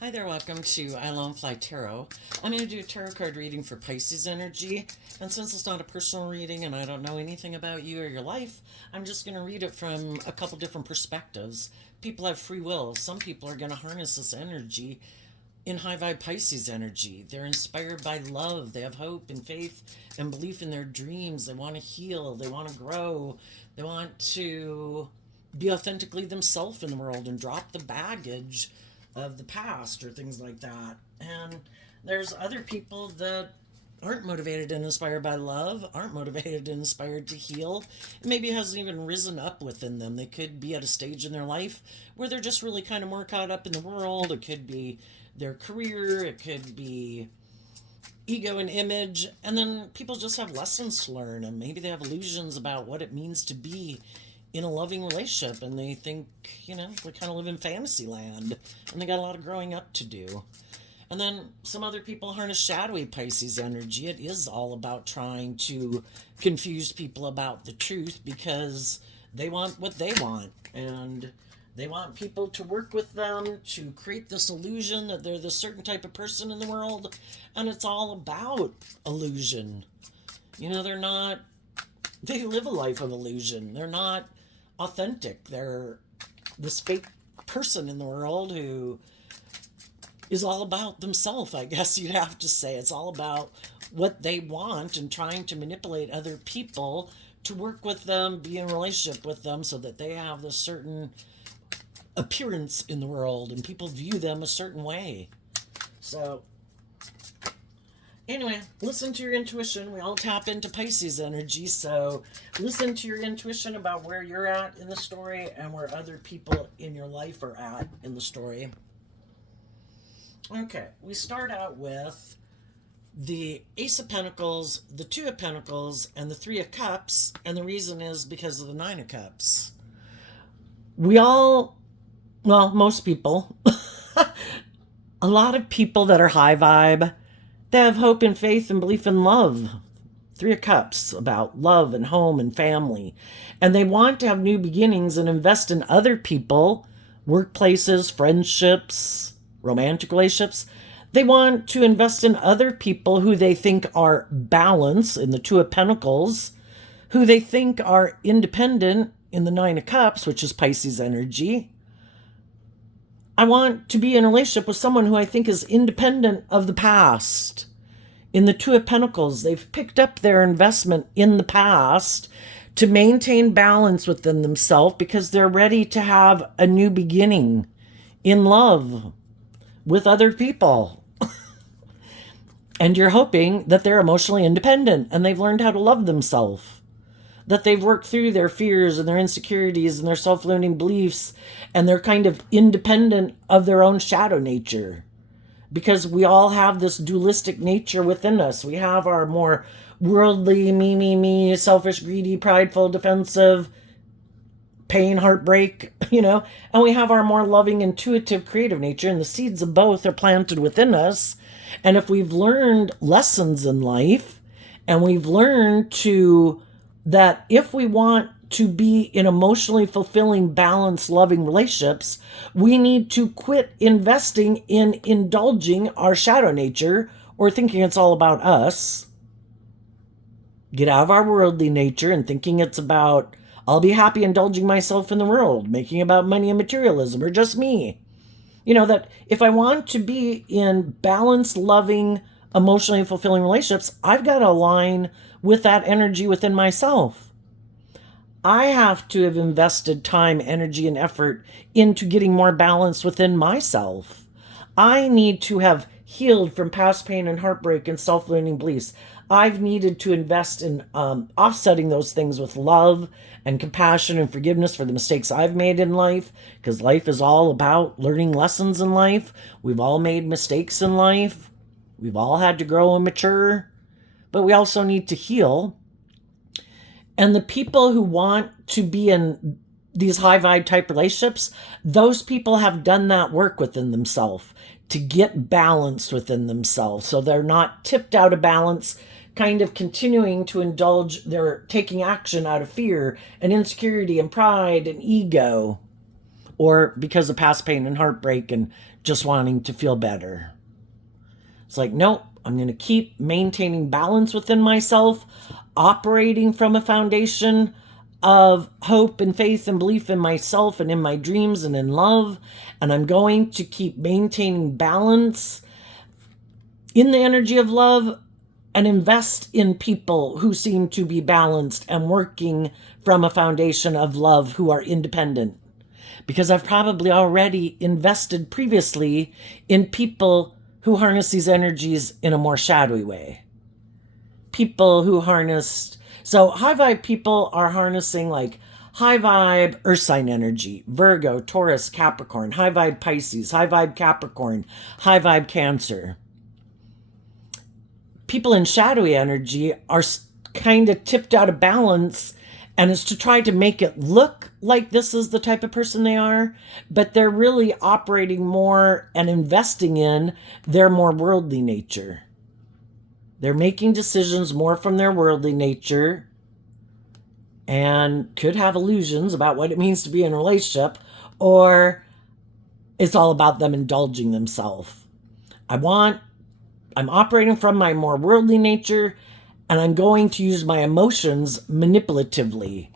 Hi there, welcome to I Lone Fly Tarot. I'm going to do a tarot card reading for Pisces energy. And since it's not a personal reading and I don't know anything about you or your life, I'm just going to read it from a couple different perspectives. People have free will. Some people are going to harness this energy in high vibe Pisces energy. They're inspired by love. They have hope and faith and belief in their dreams. They want to heal. They want to grow. They want to be authentically themselves in the world and drop the baggage of the past or things like that. And there's other people that aren't motivated and inspired by love, aren't motivated and inspired to heal. It maybe hasn't even risen up within them. They could be at a stage in their life where they're just really kind of more caught up in the world. It could be their career, it could be ego and image, and then people just have lessons to learn, and maybe they have illusions about what it means to be in a loving relationship, and they think, they kind of live in fantasy land, and they got a lot of growing up to do. And then some other people harness shadowy Pisces energy. It is all about trying to confuse people about the truth because they want what they want, and they want people to work with them to create this illusion that they're this certain type of person in the world, and it's all about illusion. They're not, they live a life of illusion. They're not authentic. They're this fake person in the world who is all about themselves, I guess you'd have to say. It's all about what they want and trying to manipulate other people to work with them, be in a relationship with them so that they have this certain appearance in the world and people view them a certain way. So anyway, listen to your intuition. We all tap into Pisces energy, so listen to your intuition about where you're at in the story and where other people in your life are at in the story. Okay, we start out with the Ace of Pentacles, the Two of Pentacles, and the Three of Cups, and the reason is because of the Nine of Cups. Most people, a lot of people that are high vibe, they have hope and faith and belief in love. Three of Cups, about love and home and family. And they want to have new beginnings and invest in other people, workplaces, friendships, romantic relationships. They want to invest in other people who they think are balanced in the Two of Pentacles, who they think are independent in the Nine of Cups, which is Pisces energy. I want to be in a relationship with someone who I think is independent of the past. In the Two of Pentacles, they've picked up their investment in the past to maintain balance within themselves because they're ready to have a new beginning in love with other people. And you're hoping that they're emotionally independent and they've learned how to love themselves, that they've worked through their fears and their insecurities and their self-limiting beliefs, and they're kind of independent of their own shadow nature. Because we all have this dualistic nature within us. We have our more worldly, me, selfish, greedy, prideful, defensive, pain, heartbreak, and we have our more loving, intuitive, creative nature, and the seeds of both are planted within us. And if we've learned lessons in life, and we've learned that if we want to be in emotionally fulfilling, balanced, loving relationships, we need to quit investing in indulging our shadow nature or thinking it's all about us. Get out of our worldly nature and thinking it's about, I'll be happy indulging myself in the world, making it about money and materialism, or just me. That if I want to be in balanced, loving, emotionally fulfilling relationships, I've got to align with that energy within myself. I have to have invested time, energy, and effort into getting more balance within myself. I need to have healed from past pain and heartbreak and self-limiting beliefs. I've needed to invest in offsetting those things with love and compassion and forgiveness for the mistakes I've made in life, because life is all about learning lessons in life. We've all made mistakes in life. We've all had to grow and mature, but we also need to heal. And the people who want to be in these high vibe type relationships, those people have done that work within themselves to get balanced within themselves. So they're not tipped out of balance, kind of continuing to indulge. They're taking action out of fear and insecurity and pride and ego. or because of past pain and heartbreak and just wanting to feel better. It's like, nope, I'm going to keep maintaining balance within myself, operating from a foundation of hope and faith and belief in myself and in my dreams and in love. And I'm going to keep maintaining balance in the energy of love and invest in people who seem to be balanced and working from a foundation of love, who are independent. Because I've probably already invested previously in people who harness these energies in a more shadowy way. People who harnessed... So high vibe people are harnessing like high vibe earth sign energy, Virgo, Taurus, Capricorn, high vibe Pisces, high vibe Capricorn, high vibe Cancer. People in shadowy energy are kind of tipped out of balance, and it's to try to make it look like this is the type of person they are, but they're really operating more and investing in their more worldly nature. They're making decisions more from their worldly nature and could have illusions about what it means to be in a relationship, or it's all about them indulging themselves. I'm operating from my more worldly nature, and I'm going to use my emotions manipulatively.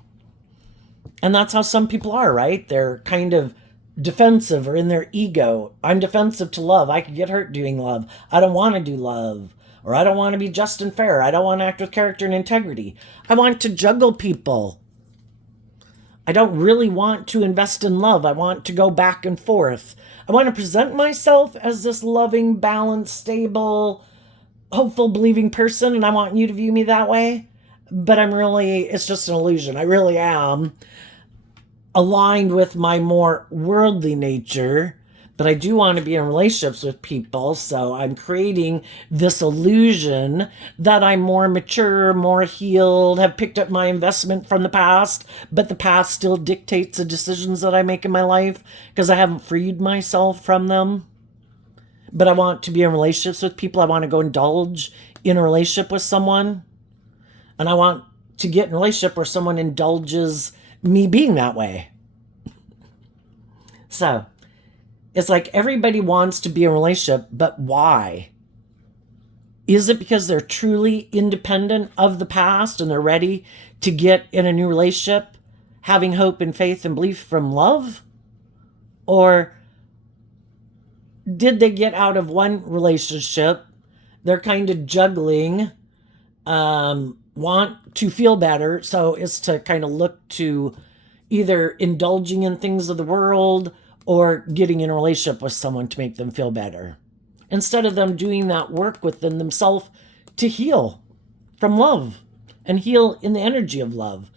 And that's how some people are, right? They're kind of defensive or in their ego. I'm defensive to love. I could get hurt doing love. I don't want to do love. Or I don't want to be just and fair. I don't want to act with character and integrity. I want to juggle people. I don't really want to invest in love. I want to go back and forth. I want to present myself as this loving, balanced, stable, hopeful, believing person, and I want you to view me that way. But it's just an illusion. I really am aligned with my more worldly nature, but I do want to be in relationships with people, so I'm creating this illusion that I'm more mature, more healed, have picked up my investment from the past, but the past still dictates the decisions that I make in my life because I haven't freed myself from them. But I want to be in relationships with people. I want to go indulge in a relationship with someone, and I want to get in a relationship where someone indulges me being that way. So it's like everybody wants to be in a relationship, but why? Is it because they're truly independent of the past and they're ready to get in a new relationship, having hope and faith and belief from love? Or did they get out of one relationship? They're kind of juggling, want to feel better. So it's to kind of look to either indulging in things of the world or getting in a relationship with someone to make them feel better, instead of them doing that work within themselves to heal from love and heal in the energy of love.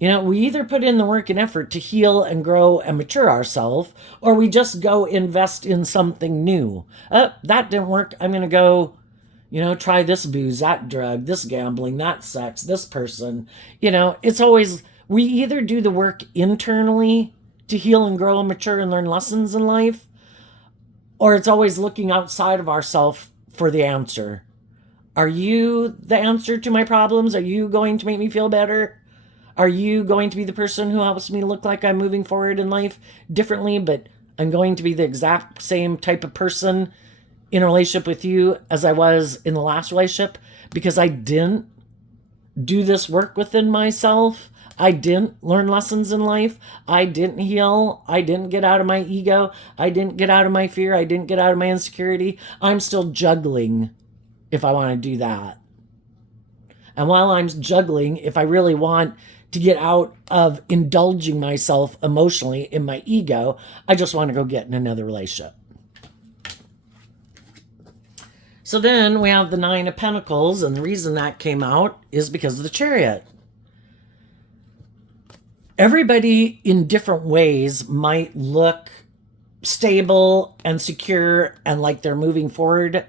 You know, we either put in the work and effort to heal and grow and mature ourselves, or we just go invest in something new. That didn't work. I'm going to go, try this booze, that drug, this gambling, that sex, this person. It's always, we either do the work internally to heal and grow and mature and learn lessons in life, or it's always looking outside of ourselves for the answer. Are you the answer to my problems? Are you going to make me feel better? Are you going to be the person who helps me look like I'm moving forward in life differently, but I'm going to be the exact same type of person in a relationship with you as I was in the last relationship because I didn't do this work within myself? I didn't learn lessons in life. I didn't heal. I didn't get out of my ego. I didn't get out of my fear. I didn't get out of my insecurity. I'm still juggling if I want to do that. And while I'm juggling, if I really want to get out of indulging myself emotionally in my ego, I just want to go get in another relationship. So then we have the Nine of Pentacles, and the reason that came out is because of the Chariot. Everybody in different ways might look stable and secure and like they're moving forward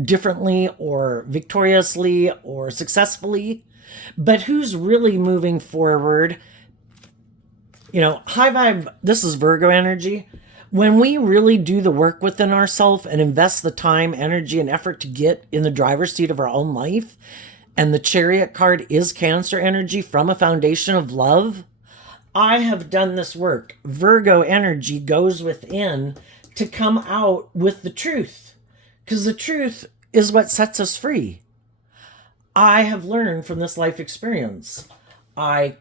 differently or victoriously or successfully. But who's really moving forward? High vibe, this is Virgo energy. When we really do the work within ourselves and invest the time, energy, and effort to get in the driver's seat of our own life, and the Chariot card is Cancer energy from a foundation of love, I have done this work. Virgo energy goes within to come out with the truth, because the truth is what sets us free. I have learned from this life experience. I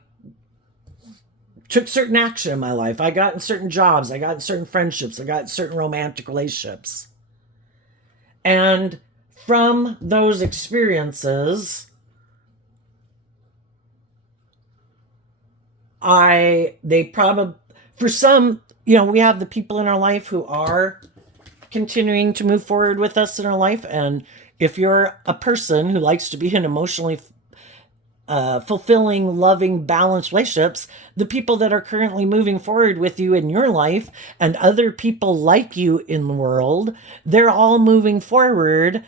took certain action in my life. I got in certain jobs. I got in certain friendships. I got in certain romantic relationships. And from those experiences, they probably, for some, we have the people in our life who are continuing to move forward with us in our life. And if you're a person who likes to be in emotionally fulfilling, loving, balanced relationships, the people that are currently moving forward with you in your life and other people like you in the world, they're all moving forward,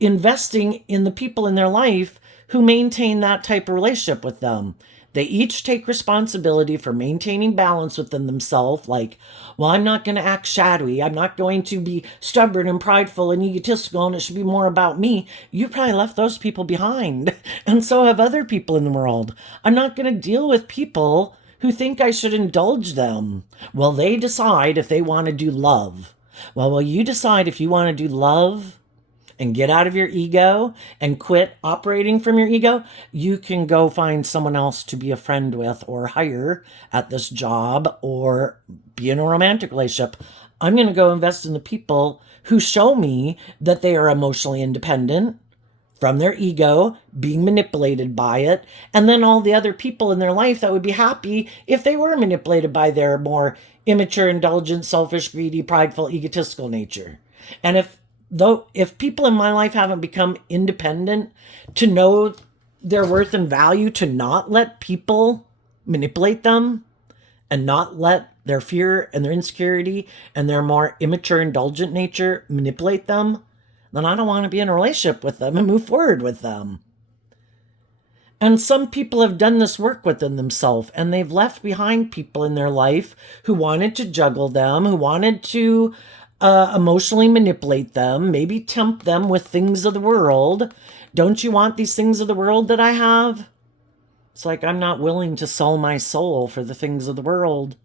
investing in the people in their life who maintain that type of relationship with them. They each take responsibility for maintaining balance within themselves. Like, well, I'm not going to act shadowy. I'm not going to be stubborn and prideful and egotistical, and it should be more about me. You probably left those people behind. And so have other people in the world. I'm not going to deal with people who think I should indulge them. Well, they decide if they want to do love. Well, will you decide if you want to do love and get out of your ego and quit operating from your ego? You can go find someone else to be a friend with or hire at this job or be in a romantic relationship. I'm going to go invest in the people who show me that they are emotionally independent from their ego, being manipulated by it, and then all the other people in their life that would be happy if they were manipulated by their more immature, indulgent, selfish, greedy, prideful, egotistical nature. And if people in my life haven't become independent to know their worth and value, to not let people manipulate them and not let their fear and their insecurity and their more immature, indulgent nature manipulate them, then I don't want to be in a relationship with them and move forward with them. And some people have done this work within themselves, and they've left behind people in their life who wanted to juggle them, who wanted to emotionally manipulate them, maybe tempt them with things of the world. Don't you want these things of the world that I have? It's like, I'm not willing to sell my soul for the things of the world.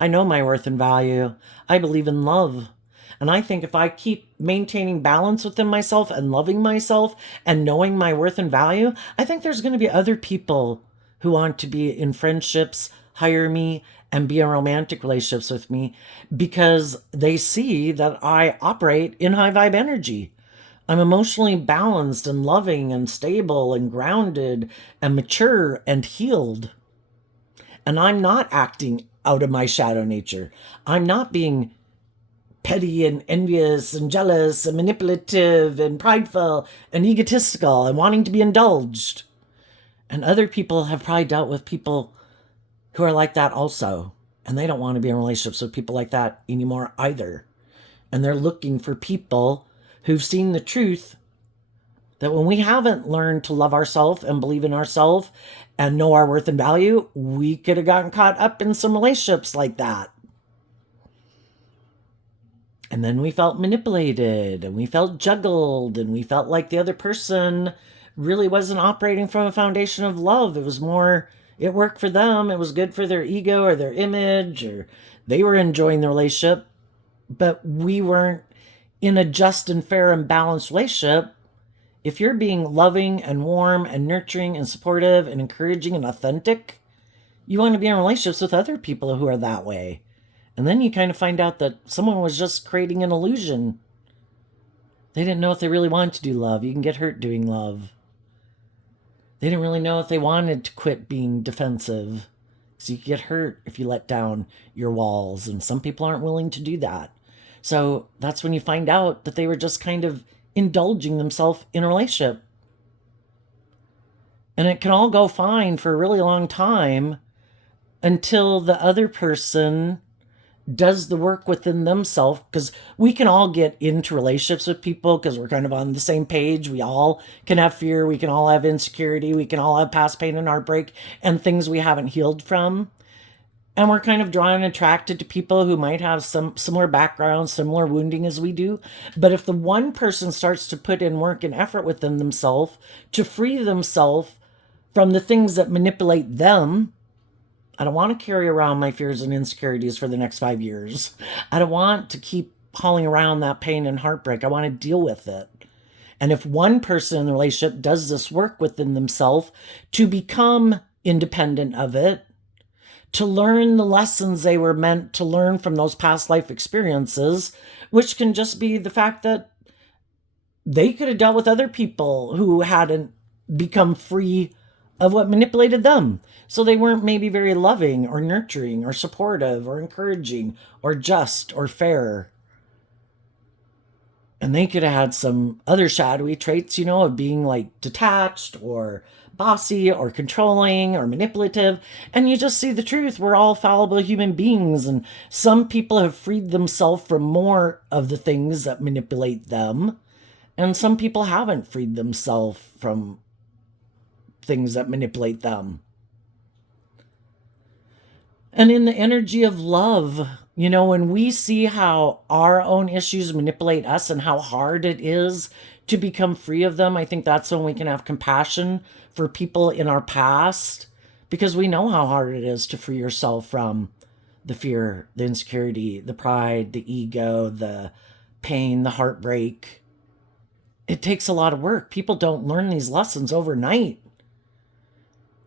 I know my worth and value. I believe in love. And I think if I keep maintaining balance within myself and loving myself and knowing my worth and value, I think there's going to be other people who want to be in friendships, hire me, and be in romantic relationships with me because they see that I operate in high vibe energy. I'm emotionally balanced and loving and stable and grounded and mature and healed. And I'm not acting out of my shadow nature. I'm not being petty and envious and jealous and manipulative and prideful and egotistical and wanting to be indulged. And other people have probably dealt with people who are like that also. And they don't want to be in relationships with people like that anymore either. And they're looking for people who've seen the truth that when we haven't learned to love ourselves and believe in ourselves and know our worth and value, we could have gotten caught up in some relationships like that. And then we felt manipulated and we felt juggled and we felt like the other person really wasn't operating from a foundation of love. It was more, it worked for them. It was good for their ego or their image, or they were enjoying the relationship, but we weren't in a just and fair and balanced relationship. If you're being loving and warm and nurturing and supportive and encouraging and authentic, you want to be in relationships with other people who are that way. And then you kind of find out that someone was just creating an illusion. They didn't know if they really wanted to do love. You can get hurt doing love. They didn't really know if they wanted to quit being defensive. So you get hurt if you let down your walls. And some people aren't willing to do that. So that's when you find out that they were just kind of indulging themselves in a relationship. And it can all go fine for a really long time until the other person does the work within themselves, because we can all get into relationships with people because we're kind of on the same page. We all can have fear. We can all have insecurity. We can all have past pain and heartbreak and things we haven't healed from. And we're kind of drawn and attracted to people who might have some similar backgrounds, similar wounding as we do. But if the one person starts to put in work and effort within themselves to free themselves from the things that manipulate them, I don't want to carry around my fears and insecurities for the next 5 years. I don't want to keep hauling around that pain and heartbreak. I want to deal with it. And if one person in the relationship does this work within themselves to become independent of it, to learn the lessons they were meant to learn from those past life experiences, which can just be the fact that they could have dealt with other people who hadn't become free of what manipulated them. So they weren't maybe very loving or nurturing or supportive or encouraging or just or fair. And they could have had some other shadowy traits, of being like detached or bossy or controlling or manipulative. And you just see the truth. We're all fallible human beings. And some people have freed themselves from more of the things that manipulate them. And some people haven't freed themselves from things that manipulate them. And in the energy of love, when we see how our own issues manipulate us and how hard it is to become free of them, I think that's when we can have compassion for people in our past, because we know how hard it is to free yourself from the fear, the insecurity, the pride, the ego, the pain, the heartbreak. It takes a lot of work. People don't learn these lessons overnight.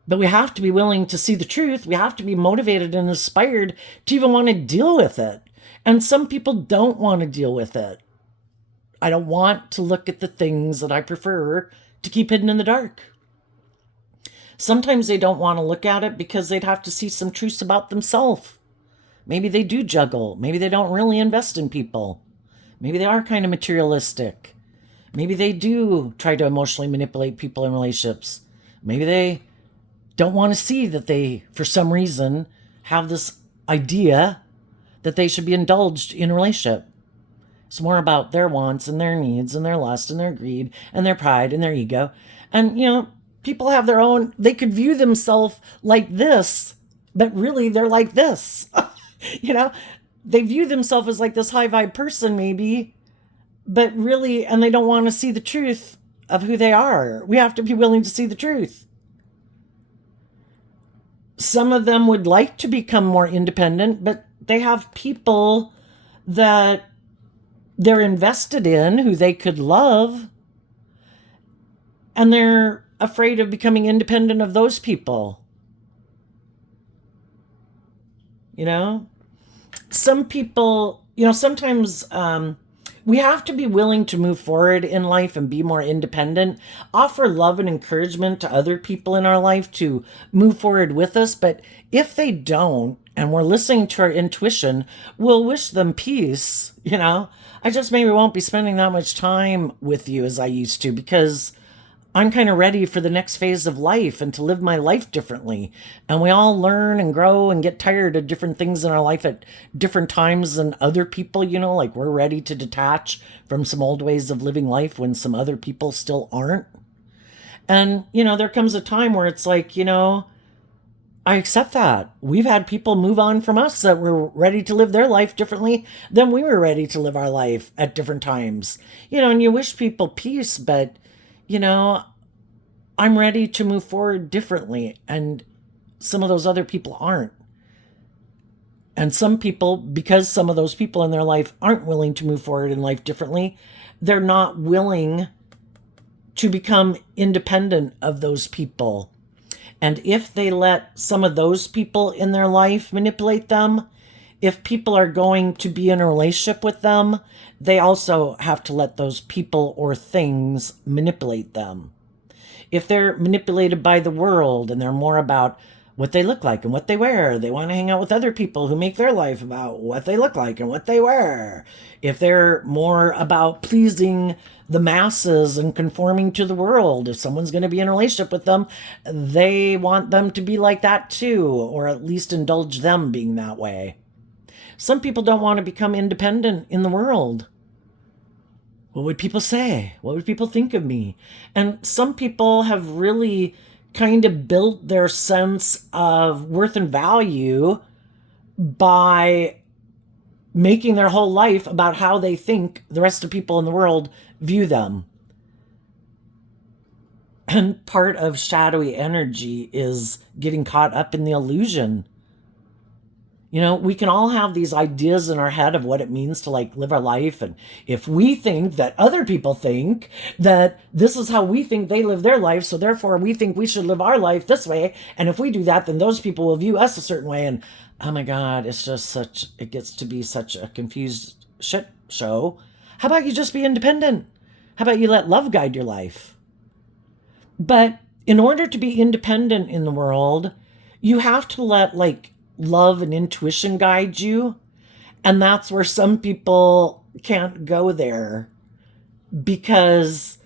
But we have to be willing to see the truth. We have to be motivated and inspired to even want to deal with it. And some people don't want to deal with it. I don't want to look at the things that I prefer to keep hidden in the dark. Sometimes they don't want to look at it because they'd have to see some truths about themselves. Maybe they do juggle. Maybe they don't really invest in people. Maybe they are kind of materialistic. Maybe they do try to emotionally manipulate people in relationships. Maybe they don't want to see that they, for some reason, have this idea that they should be indulged in a relationship. It's more about their wants and their needs and their lust and their greed and their pride and their ego. And, people have their own, they could view themselves like this, but really they're like this. They view themselves as like this high vibe person maybe, but really, and they don't want to see the truth of who they are. We have to be willing to see the truth. Some of them would like to become more independent, but they have people that they're invested in who they could love, and they're afraid of becoming independent of those people. Some people, sometimes we have to be willing to move forward in life and be more independent, offer love and encouragement to other people in our life to move forward with us. But if they don't, and we're listening to our intuition, we'll wish them peace. I just maybe won't be spending that much time with you as I used to, because I'm kind of ready for the next phase of life and to live my life differently. And we all learn and grow and get tired of different things in our life at different times than other people, like we're ready to detach from some old ways of living life when some other people still aren't. And, there comes a time where it's like, I accept that. We've had people move on from us that were ready to live their life differently than we were ready to live our life at different times. And you wish people peace, but I'm ready to move forward differently, and some of those other people aren't. And some people, because some of those people in their life aren't willing to move forward in life differently, they're not willing to become independent of those people. And if they let some of those people in their life manipulate them, if people are going to be in a relationship with them, they also have to let those people or things manipulate them. If they're manipulated by the world and they're more about what they look like and what they wear, they want to hang out with other people who make their life about what they look like and what they wear. If they're more about pleasing the masses and conforming to the world, if someone's going to be in a relationship with them, they want them to be like that too, or at least indulge them being that way. Some people don't want to become independent in the world. What would people say? What would people think of me? And some people have really kind of built their sense of worth and value by making their whole life about how they think the rest of people in the world view them. And part of shadowy energy is getting caught up in the illusion We can all have these ideas in our head of what it means to like live our life. And if we think that other people think that this is how we think they live their life, so therefore we think we should live our life this way. And if we do that, then those people will view us a certain way. And oh my God, it gets to be such a confused shit show. How about you just be independent? How about you let love guide your life? But in order to be independent in the world, you have to let like love and intuition guide you. And that's where some people can't go there because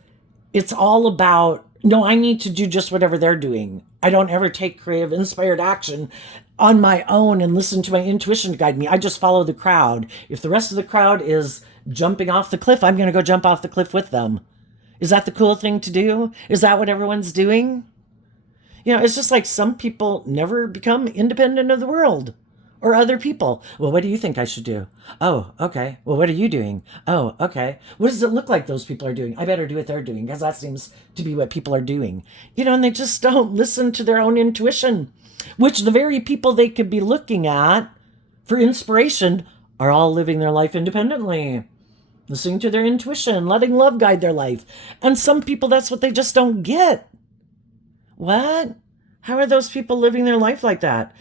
it's all about, no, I need to do just whatever they're doing. I don't ever take creative, inspired action on my own and listen to my intuition to guide me. I just follow the crowd. If the rest of the crowd is jumping off the cliff, I'm going to go jump off the cliff with them. Is that the cool thing to do? Is that what everyone's doing? It's just like some people never become independent of the world or other people. Well, what do you think I should do? Oh, okay. Well, what are you doing? Oh, okay. What does it look like those people are doing? I better do what they're doing because that seems to be what people are doing. And they just don't listen to their own intuition, which the very people they could be looking at for inspiration are all living their life independently, listening to their intuition, letting love guide their life. And some people, that's what they just don't get. What? How are those people living their life like that?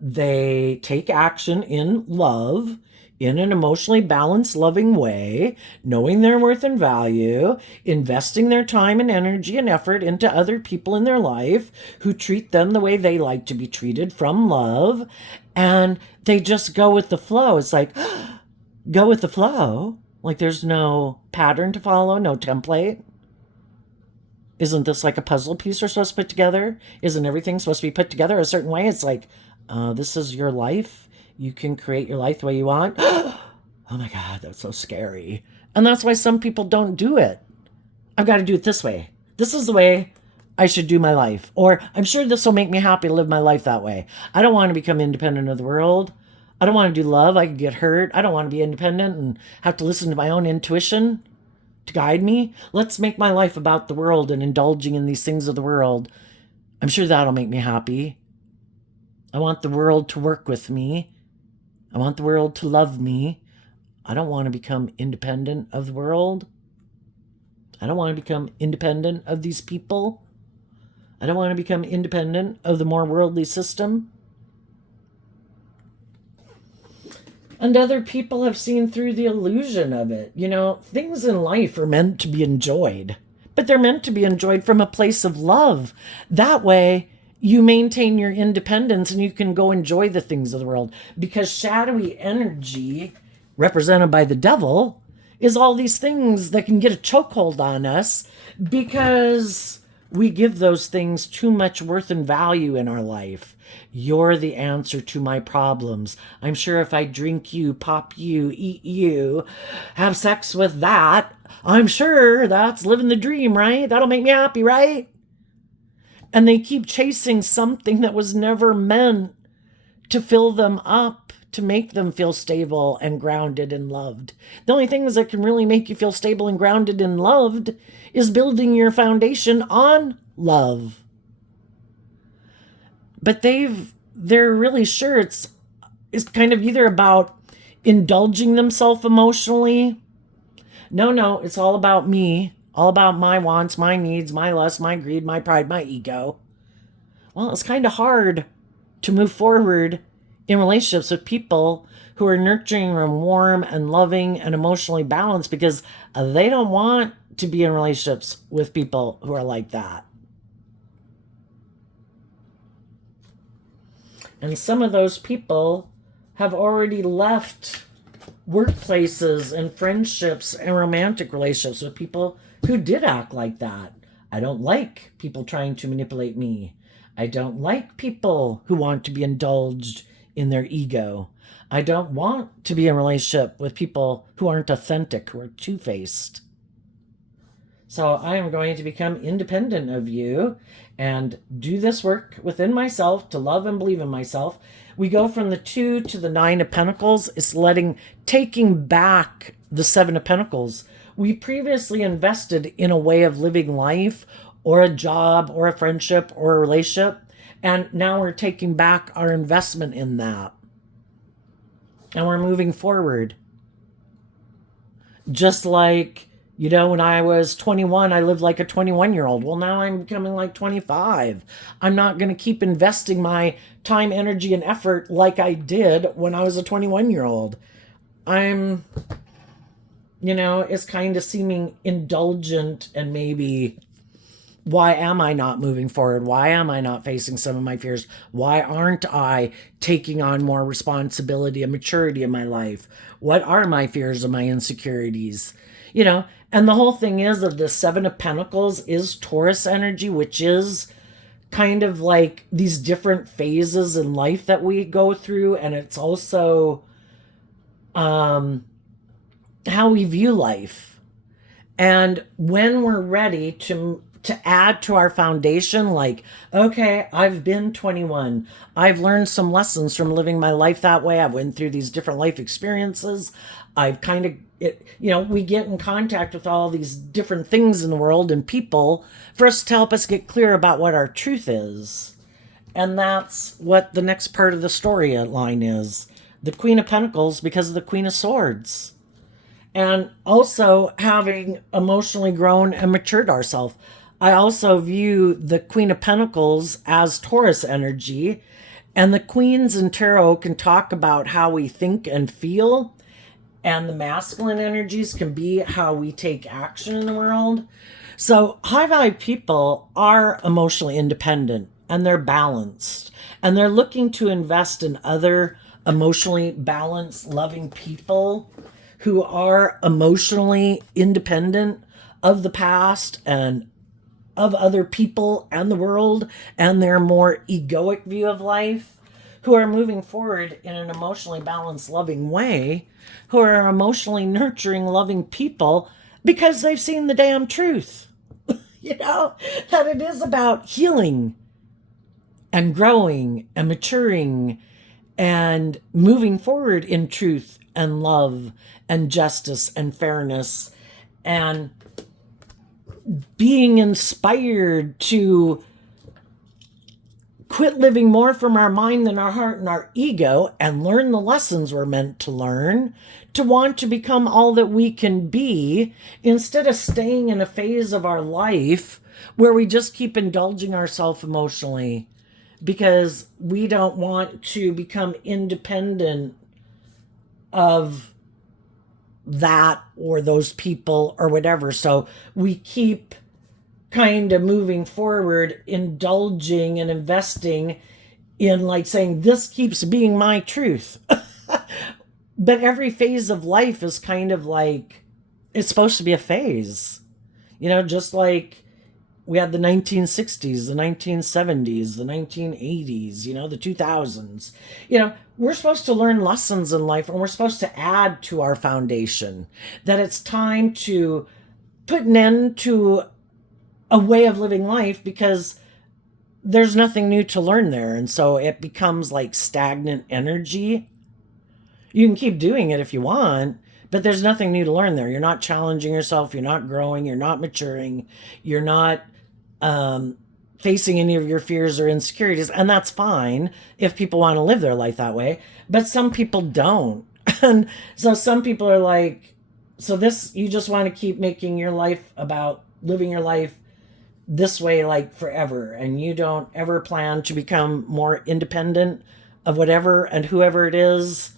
They take action in love, in an emotionally balanced, loving way, knowing their worth and value, investing their time and energy and effort into other people in their life who treat them the way they like to be treated from love. And they just go with the flow. It's like, go with the flow. Like there's no pattern to follow, no template. Isn't this like a puzzle piece we're supposed to put together? Isn't everything supposed to be put together a certain way? It's like, this is your life. You can create your life the way you want. Oh my God, that's so scary. And that's why some people don't do it. I've got to do it this way. This is the way I should do my life. Or I'm sure this will make me happy to live my life that way. I don't want to become independent of the world. I don't want to do love. I could get hurt. I don't want to be independent and have to listen to my own intuition to guide me. Let's make my life about the world and indulging in these things of the world. I'm sure that'll make me happy. I want the world to work with me. I want the world to love me. I don't want to become independent of the world. I don't want to become independent of these people. I don't want to become independent of the more worldly system. And other people have seen through the illusion of it. Things in life are meant to be enjoyed, but they're meant to be enjoyed from a place of love. That way, you maintain your independence and you can go enjoy the things of the world. Because shadowy energy, represented by the devil, is all these things that can get a chokehold on us because we give those things too much worth and value in our life. You're the answer to my problems. I'm sure if I drink you, pop you, eat you, have sex with that, I'm sure that's living the dream, right? That'll make me happy, right? And they keep chasing something that was never meant to fill them up, to make them feel stable and grounded and loved. The only things that can really make you feel stable and grounded and loved is building your foundation on love. But they're really sure it's kind of either about indulging themselves emotionally. No, it's all about me, all about my wants, my needs, my lust, my greed, my pride, my ego. Well, it's kind of hard to move forward in relationships with people who are nurturing and warm and loving and emotionally balanced because they don't want to be in relationships with people who are like that. And some of those people have already left workplaces and friendships and romantic relationships with people who did act like that. I don't like people trying to manipulate me. I don't like people who want to be indulged in their ego. I don't want to be in a relationship with people who aren't authentic, who are two-faced. So I am going to become independent of you and do this work within myself to love and believe in myself. We go from the 2 to the 9 of Pentacles. It's taking back the 7 of Pentacles. We previously invested in a way of living life or a job or a friendship or a relationship. And now we're taking back our investment in that. and we're moving forward. Just like, when I was 21, I lived like a 21-year-old. Well, now I'm becoming like 25. I'm not going to keep investing my time, energy, and effort like I did when I was a 21-year-old. I'm, it's kind of seeming indulgent, and maybe why am I not moving forward? Why am I not facing some of my fears? Why aren't I taking on more responsibility and maturity in my life? What are my fears and my insecurities? And the whole thing is that the Seven of Pentacles is Taurus energy, which is kind of like these different phases in life that we go through. And it's also how we view life. And when we're ready to add to our foundation, like, okay, I've been 21. I've learned some lessons from living my life that way. I've went through these different life experiences. I've kind of, we get in contact with all these different things in the world and people for us to help us get clear about what our truth is. And that's what the next part of the storyline is. The Queen of Pentacles because of the Queen of Swords. And also having emotionally grown and matured ourselves. I also view the Queen of Pentacles as Taurus energy. And the Queens in Tarot can talk about how we think and feel. And the masculine energies can be how we take action in the world. So high vibe people are emotionally independent and they're balanced. And they're looking to invest in other emotionally balanced, loving people who are emotionally independent of the past and of other people and the world and their more egoic view of life, who are moving forward in an emotionally balanced, loving way, who are emotionally nurturing, loving people because they've seen the damn truth. That it is about healing and growing and maturing and moving forward in truth and love and justice and fairness and being inspired to quit living more from our mind than our heart and our ego and learn the lessons we're meant to learn, to want to become all that we can be instead of staying in a phase of our life where we just keep indulging ourselves emotionally because we don't want to become independent of that or those people or whatever. So we keep kind of moving forward, indulging and investing in, like, saying, this keeps being my truth. But every phase of life is kind of like, it's supposed to be a phase. Just like we had the 1960s, the 1970s, the 1980s, the 2000s. We're supposed to learn lessons in life and we're supposed to add to our foundation. That it's time to put an end to a way of living life because there's nothing new to learn there. And so it becomes like stagnant energy. You can keep doing it if you want, but there's nothing new to learn there. You're not challenging yourself. You're not growing. You're not maturing. You're not facing any of your fears or insecurities. And that's fine if people want to live their life that way. But some people don't. And so some people are like, so this, you just want to keep making your life about living your life this way, like forever. And you don't ever plan to become more independent of whatever and whoever it is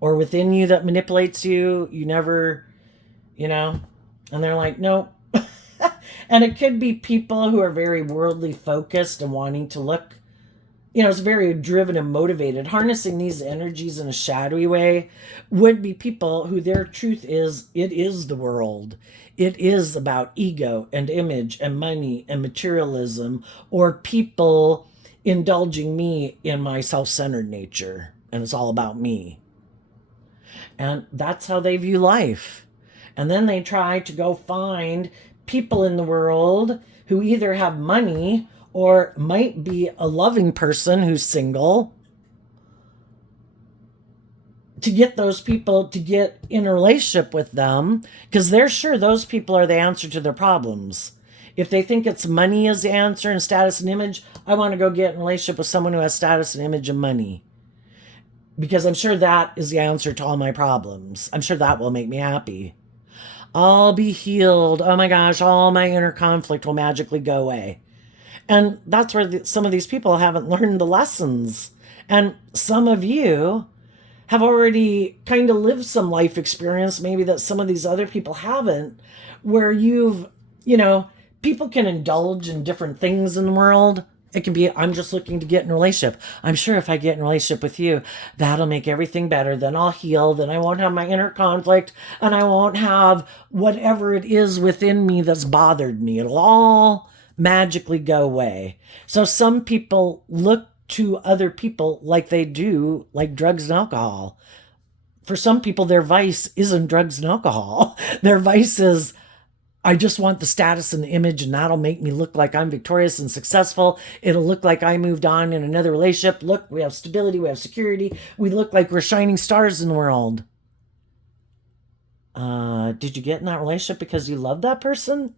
or within you that manipulates you. You never, and they're like, nope. And it could be people who are very worldly focused and wanting to look, it's very driven and motivated. Harnessing these energies in a shadowy way would be people who their truth is, it is the world. It is about ego and image and money and materialism, or people indulging me in my self-centered nature. And it's all about me. And that's how they view life. And then they try to go find people in the world who either have money or might be a loving person who's single, to get those people to get in a relationship with them because they're sure those people are the answer to their problems. If they think it's money as the answer and status and image, I want to go get in a relationship with someone who has status and image and money. because I'm sure that is the answer to all my problems. I'm sure that will make me happy. I'll be healed. Oh my gosh, all my inner conflict will magically go away. And that's where some of these people haven't learned the lessons. And some of you have already kind of lived some life experience, maybe that some of these other people haven't, where people can indulge in different things in the world. It can be, I'm just looking to get in a relationship. I'm sure if I get in a relationship with you, that'll make everything better. Then I'll heal. Then I won't have my inner conflict and I won't have whatever it is within me that's bothered me. It'll all magically go away. So some people look to other people like they do, like drugs and alcohol. For some people, their vice isn't drugs and alcohol. Their vice is, I just want the status and the image, and that'll make me look like I'm victorious and successful. It'll look like I moved on in another relationship. Look, we have stability, we have security. We look like we're shining stars in the world. Did you get in that relationship because you love that person?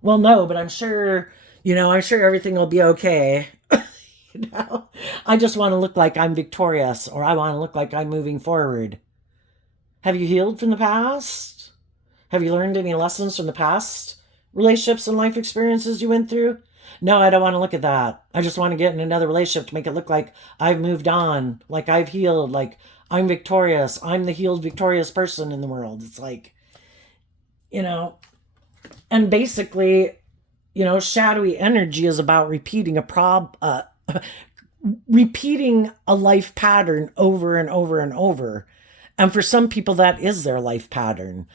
Well, no, but I'm sure everything will be okay. you know, I just want to look like I'm victorious, or I want to look like I'm moving forward. Have you healed from the past? Have you learned any lessons from the past relationships and life experiences you went through? No, I don't want to look at that. I just want to get in another relationship to make it look like I've moved on, like I've healed, like I'm victorious. I'm the healed, victorious person in the world. It's like, you know, and basically, shadowy energy is about repeating a life pattern over and over and over. And for some people, that is their life pattern.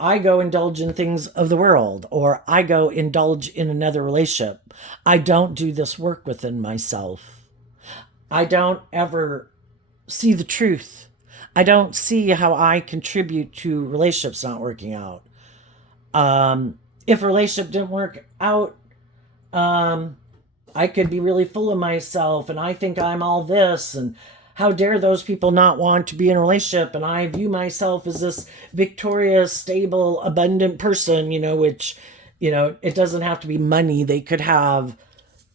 I go indulge in things of the world, or I go indulge in another relationship. I don't do this work within myself. I don't ever see the truth. I don't see how I contribute to relationships not working out. If a relationship didn't work out, I could be really full of myself and I think I'm all this, and how dare those people not want to be in a relationship, and I view myself as this victorious, stable, abundant person, which, it doesn't have to be money. They could have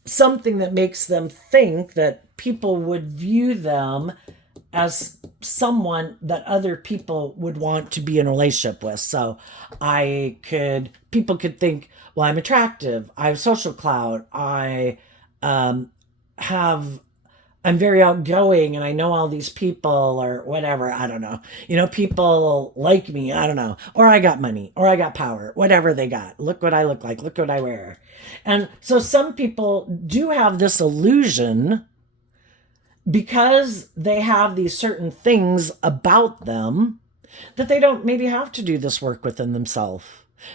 something that makes them think that people would view them as someone that other people would want to be in a relationship with. So people could think, well, I'm attractive, I have social clout, I'm very outgoing and I know all these people or whatever. I don't know. People like me. I don't know. Or I got money or I got power, whatever they got. Look what I look like. Look what I wear. And so some people do have this illusion because they have these certain things about them that they don't maybe have to do this work within themselves.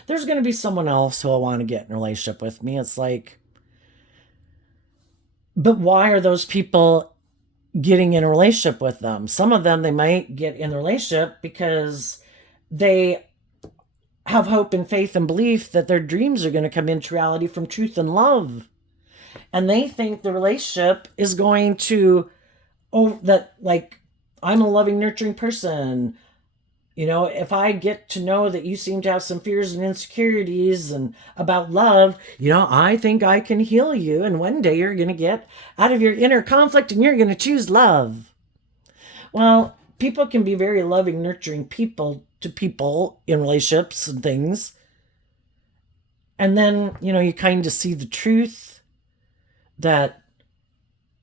There's going to be someone else who will want to get in a relationship with me. It's like, but why are those people getting in a relationship with them? Some of them, they might get in a relationship because they have hope and faith and belief that their dreams are going to come into reality from truth and love. And they think the relationship is going to, I'm a loving, nurturing person. If I get to know that you seem to have some fears and insecurities and about love, I think I can heal you. And one day you're going to get out of your inner conflict and you're going to choose love. Well, people can be very loving, nurturing people to people in relationships and things. And then, you kind of see the truth that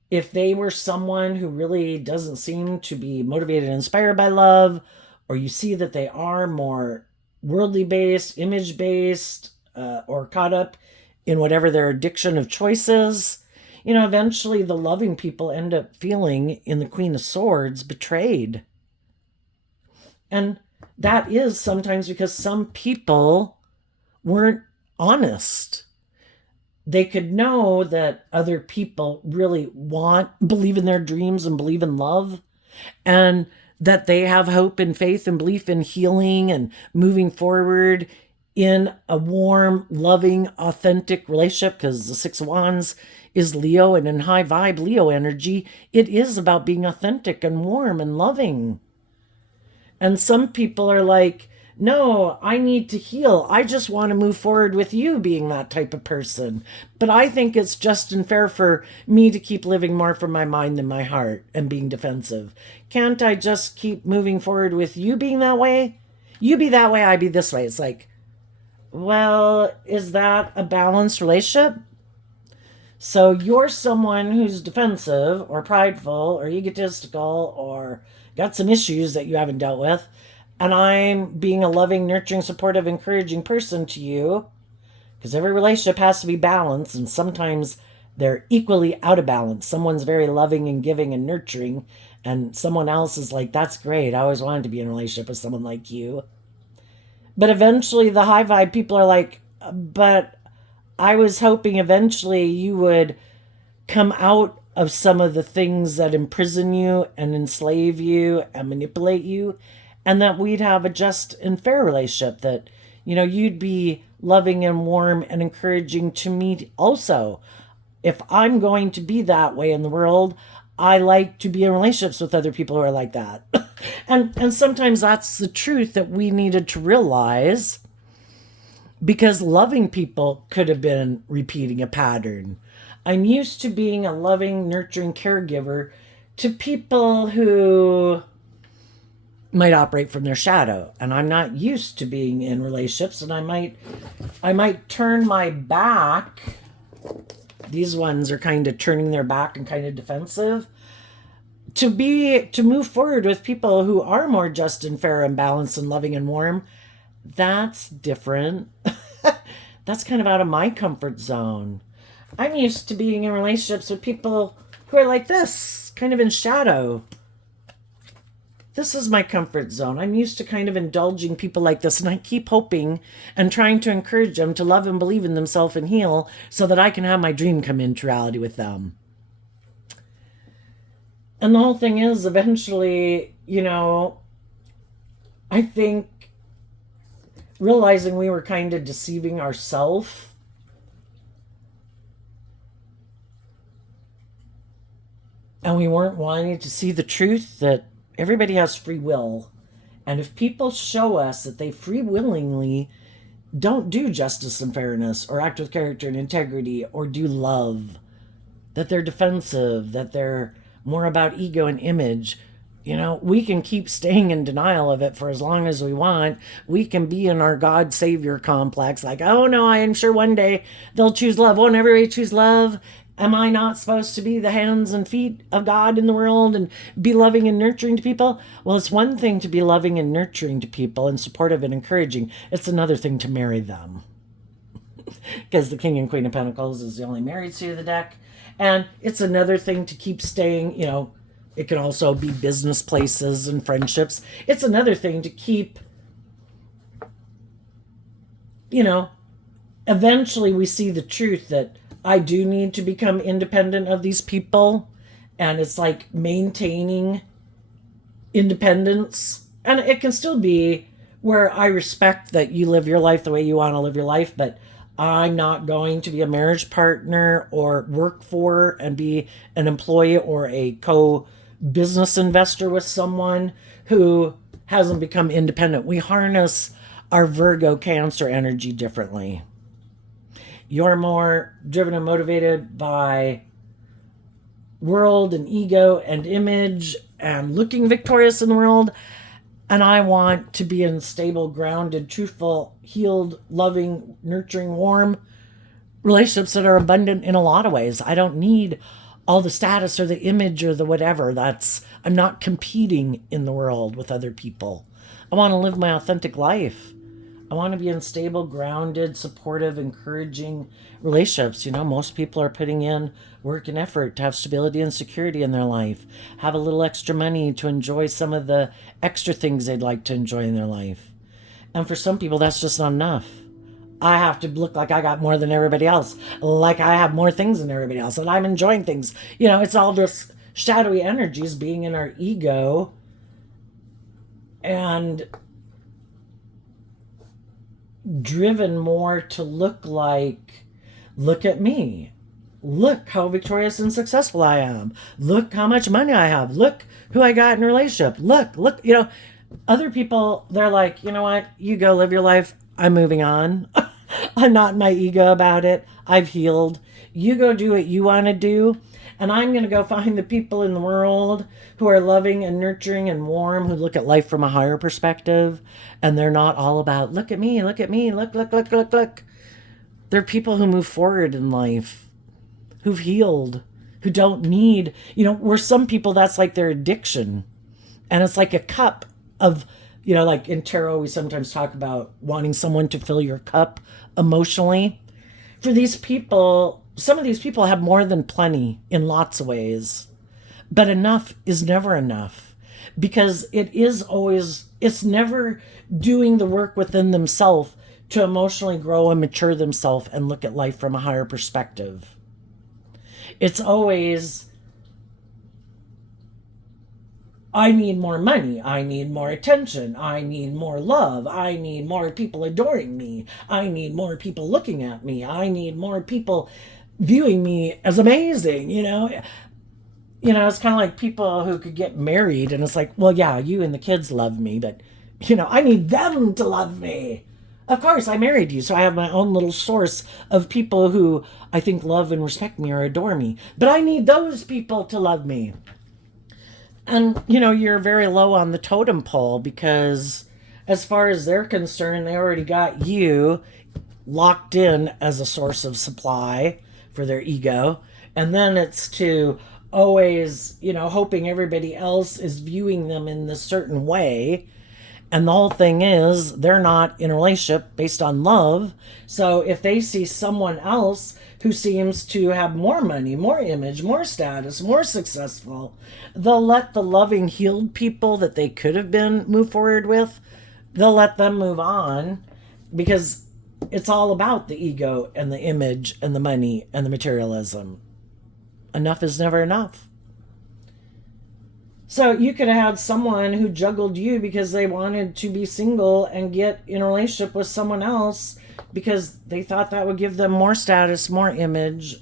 if they were someone who really doesn't seem to be motivated and inspired by love, or you see that they are more worldly based, image based, or caught up in whatever their addiction of choices, eventually the loving people end up feeling in the Queen of Swords betrayed. And that is sometimes because some people weren't honest. They could know that other people really believe in their dreams and believe in love, and that they have hope and faith and belief in healing and moving forward in a warm, loving, authentic relationship, because the Six of Wands is Leo, and in high vibe Leo energy, it is about being authentic and warm and loving. And some people are like, No, I need to heal. I just want to move forward with you being that type of person. But I think it's just and fair for me to keep living more from my mind than my heart and being defensive. Can't I just keep moving forward with you being that way? You be that way, I be this way. It's like, well, is that a balanced relationship? So you're someone who's defensive or prideful or egotistical or got some issues that you haven't dealt with. And I'm being a loving, nurturing, supportive, encouraging person to you, because every relationship has to be balanced. And sometimes they're equally out of balance. Someone's very loving and giving and nurturing. And someone else is like, that's great. I always wanted to be in a relationship with someone like you. But eventually the high vibe people are like, but I was hoping eventually you would come out of some of the things that imprison you and enslave you and manipulate you, and that we'd have a just and fair relationship, that, you'd be loving and warm and encouraging to me also. If I'm going to be that way in the world, I like to be in relationships with other people who are like that. and sometimes that's the truth that we needed to realize, because loving people could have been repeating a pattern. I'm used to being a loving, nurturing caregiver to people who might operate from their shadow, and I'm not used to being in relationships, and I might turn my back. These ones are kind of turning their back and kind of defensive to move forward with people who are more just and fair and balanced and loving and warm. That's different. That's kind of out of my comfort zone. I'm used to being in relationships with people who are like this, kind of in shadow. This is my comfort zone. I'm used to kind of indulging people like this, and I keep hoping and trying to encourage them to love and believe in themselves and heal so that I can have my dream come into reality with them. And the whole thing is, eventually, I think realizing we were kind of deceiving ourselves, and we weren't wanting to see the truth that everybody has free will. And if people show us that they free willingly don't do justice and fairness or act with character and integrity or do love, that they're defensive, that they're more about ego and image, we can keep staying in denial of it for as long as we want. We can be in our God Savior complex, like, oh no, I am sure one day they'll choose love. Won't everybody choose love? Am I not supposed to be the hands and feet of God in the world and be loving and nurturing to people? Well, it's one thing to be loving and nurturing to people and supportive and encouraging. It's another thing to marry them. Because the King and Queen of Pentacles is the only married suit of the deck. And it's another thing to keep staying, it can also be business places and friendships. It's another thing to keep, eventually we see the truth that I do need to become independent of these people. And it's like maintaining independence. And it can still be where I respect that you live your life the way you want to live your life, but I'm not going to be a marriage partner or work for and be an employee or a co-business investor with someone who hasn't become independent. We harness our Virgo Cancer energy differently. You're more driven and motivated by world and ego and image and looking victorious in the world. And I want to be in stable, grounded, truthful, healed, loving, nurturing, warm relationships that are abundant in a lot of ways. I don't need all the status or the image or the whatever. I'm not competing in the world with other people. I want to live my authentic life. I want to be in stable, grounded, supportive, encouraging relationships. Most people are putting in work and effort to have stability and security in their life, have a little extra money to enjoy some of the extra things they'd like to enjoy in their life. And for some people, that's just not enough. I have to look like I got more than everybody else, like I have more things than everybody else, and I'm enjoying things. It's all this shadowy energies being in our ego and driven more to look at me. Look how victorious and successful I am. Look how much money I have. Look who I got in a relationship. Look, Other people, they're like, you know what? You go live your life. I'm moving on. I'm not in my ego about it. I've healed. You go do what you want to do. And I'm going to go find the people in the world who are loving and nurturing and warm, who look at life from a higher perspective. And they're not all about, look at me, look at me, look, look, look, look, look. They're people who move forward in life, who've healed, who don't need, where some people that's like their addiction. And it's like a cup of, like in tarot, we sometimes talk about wanting someone to fill your cup emotionally. For these people, some of these people have more than plenty in lots of ways, but enough is never enough, because it's never doing the work within themselves to emotionally grow and mature themselves and look at life from a higher perspective. It's always, I need more money. I need more attention. I need more love. I need more people adoring me. I need more people looking at me. I need more people viewing me as amazing, It's kind of like people who could get married and it's like, well, yeah, you and the kids love me, but, I need them to love me. Of course, I married you, so I have my own little source of people who I think love and respect me or adore me. But I need those people to love me. And, you're very low on the totem pole, because as far as they're concerned, they already got you locked in as a source of supply for their ego. And then it's to always, hoping everybody else is viewing them in this certain way. And the whole thing is, they're not in a relationship based on love. So if they see someone else who seems to have more money, more image, more status, more successful, they'll let the loving, healed people that they could have been move forward with, they'll let them move on, because it's all about the ego and the image and the money and the materialism. Enough is never enough. So you could have had someone who juggled you because they wanted to be single and get in a relationship with someone else because they thought that would give them more status, more image.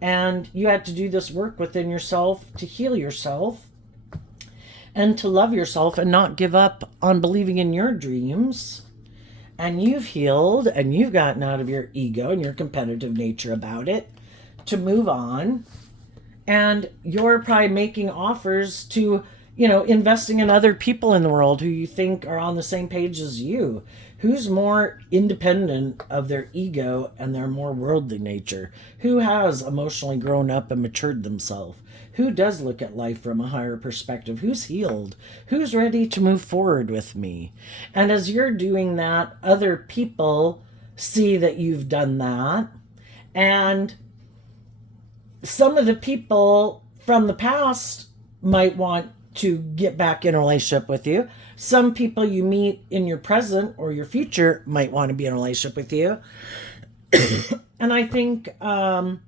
And you had to do this work within yourself to heal yourself and to love yourself and not give up on believing in your dreams. And you've healed and you've gotten out of your ego and your competitive nature about it to move on. And you're probably making offers to, investing in other people in the world who you think are on the same page as you. Who's more independent of their ego and their more worldly nature? Who has emotionally grown up and matured themselves? Who does look at life from a higher perspective? Who's healed? Who's ready to move forward with me? And as you're doing that, other people see that you've done that. And some of the people from the past might want to get back in a relationship with you. Some people you meet in your present or your future might want to be in a relationship with you. And I think, as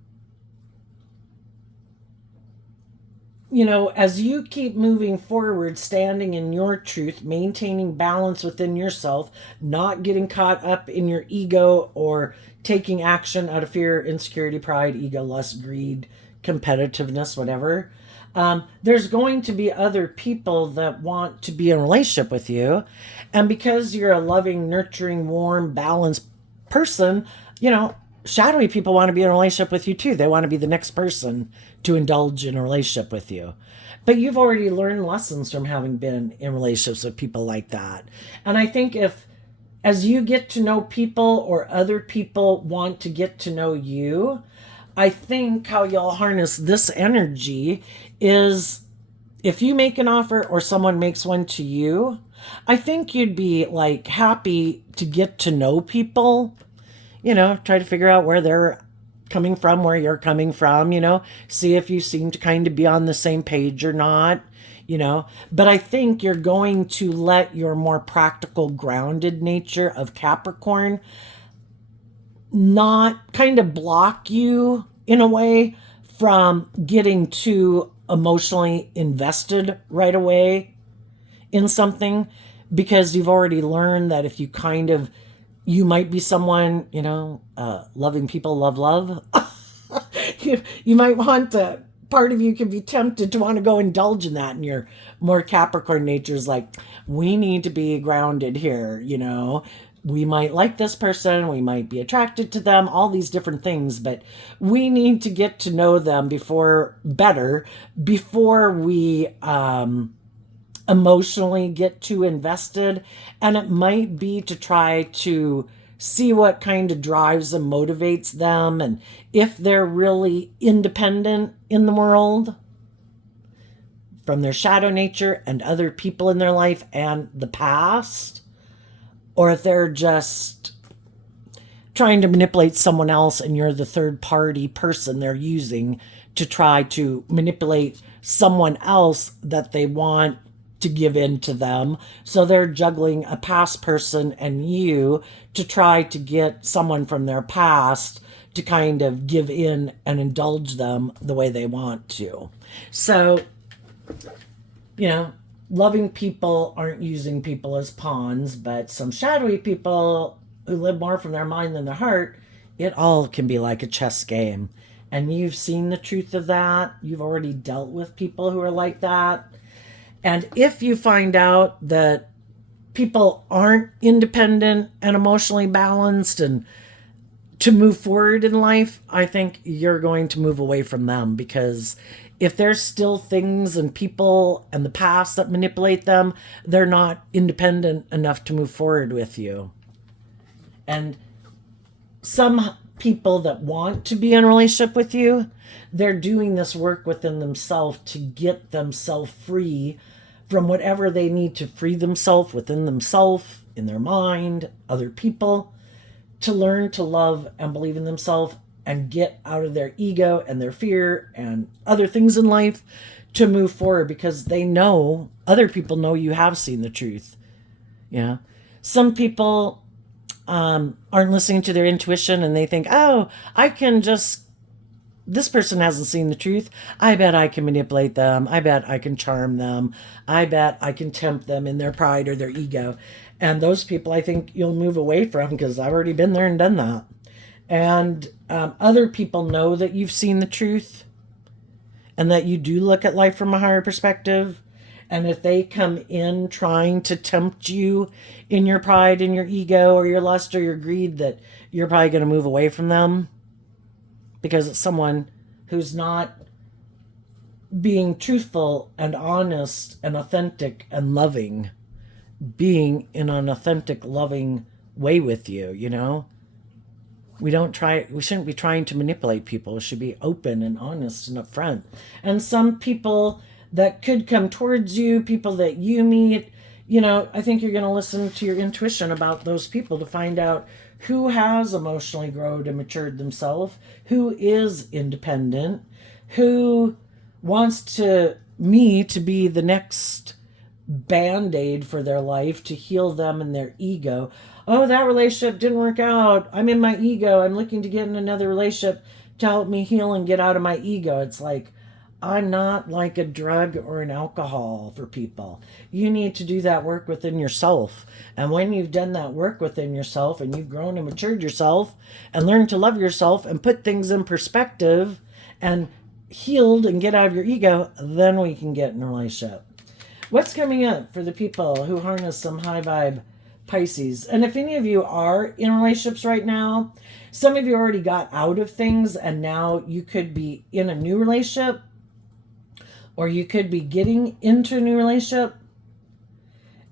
you keep moving forward, standing in your truth, maintaining balance within yourself, not getting caught up in your ego or taking action out of fear, insecurity, pride, ego, lust, greed, competitiveness, whatever, there's going to be other people that want to be in a relationship with you. And because you're a loving, nurturing, warm, balanced person, shadowy people want to be in a relationship with you too. They want to be the next person to indulge in a relationship with you. But you've already learned lessons from having been in relationships with people like that. And I think as you get to know people or other people want to get to know you, I think how you'll harness this energy is if you make an offer or someone makes one to you, I think you'd be like happy to get to know people, try to figure out where they're coming from, where you're coming from, see if you seem to kind of be on the same page or not. But I think you're going to let your more practical, grounded nature of Capricorn not kind of block you in a way from getting too emotionally invested right away in something, because you've already learned that if you might be someone, loving people love. you might want to part of you can be tempted to want to go indulge in that. And your more Capricorn nature is like, we need to be grounded here, you know. We might like this person, we might be attracted to them, all these different things, but we need to get to know them before we emotionally get too invested. And it might be to try to see what kind of drives and motivates them, and if they're really independent in the world from their shadow nature and other people in their life and the past, or if they're just trying to manipulate someone else and you're the third party person they're using to try to manipulate someone else that they want to give in to them. So they're juggling a past person and you to try to get someone from their past to kind of give in and indulge them the way they want to. So, you know, loving people aren't using people as pawns, but some shadowy people who live more from their mind than their heart, it all can be like a chess game. And you've seen the truth of that. You've already dealt with people who are like that. And if you find out that people aren't independent and emotionally balanced and to move forward in life, I think you're going to move away from them, because if there's still things and people and the past that manipulate them, they're not independent enough to move forward with you. And some people that want to be in a relationship with you, they're doing this work within themselves to get themselves free from whatever they need to free themselves within themselves, in their mind, other people, to learn to love and believe in themselves and get out of their ego and their fear and other things in life to move forward, because they know, other people know you have seen the truth. Yeah. Some people aren't listening to their intuition and they think, oh, this person hasn't seen the truth. I bet I can manipulate them. I bet I can charm them. I bet I can tempt them in their pride or their ego. And those people, I think you'll move away from, because I've already been there and done that. And other people know that you've seen the truth and that you do look at life from a higher perspective. And if they come in trying to tempt you in your pride and your ego or your lust or your greed, that you're probably going to move away from them, because it's someone who's not being truthful and honest and authentic and loving, being in an authentic, loving way with you, you know? We shouldn't be trying to manipulate people. We should be open and honest and upfront. And some people that could come towards you, people that you meet, you know, I think you're going to listen to your intuition about those people to find out who has emotionally grown and matured themselves, who is independent, who wants me to be the next band-aid for their life to heal them and their ego. Oh, that relationship didn't work out. I'm in my ego. I'm looking to get in another relationship to help me heal and get out of my ego. It's like, I'm not like a drug or an alcohol for people. You need to do that work within yourself. And when you've done that work within yourself and you've grown and matured yourself and learned to love yourself and put things in perspective and healed and get out of your ego, then we can get in a relationship. What's coming up for the people who harness some high vibe Pisces? And if any of you are in relationships right now, some of you already got out of things and now you could be in a new relationship, or you could be getting into a new relationship.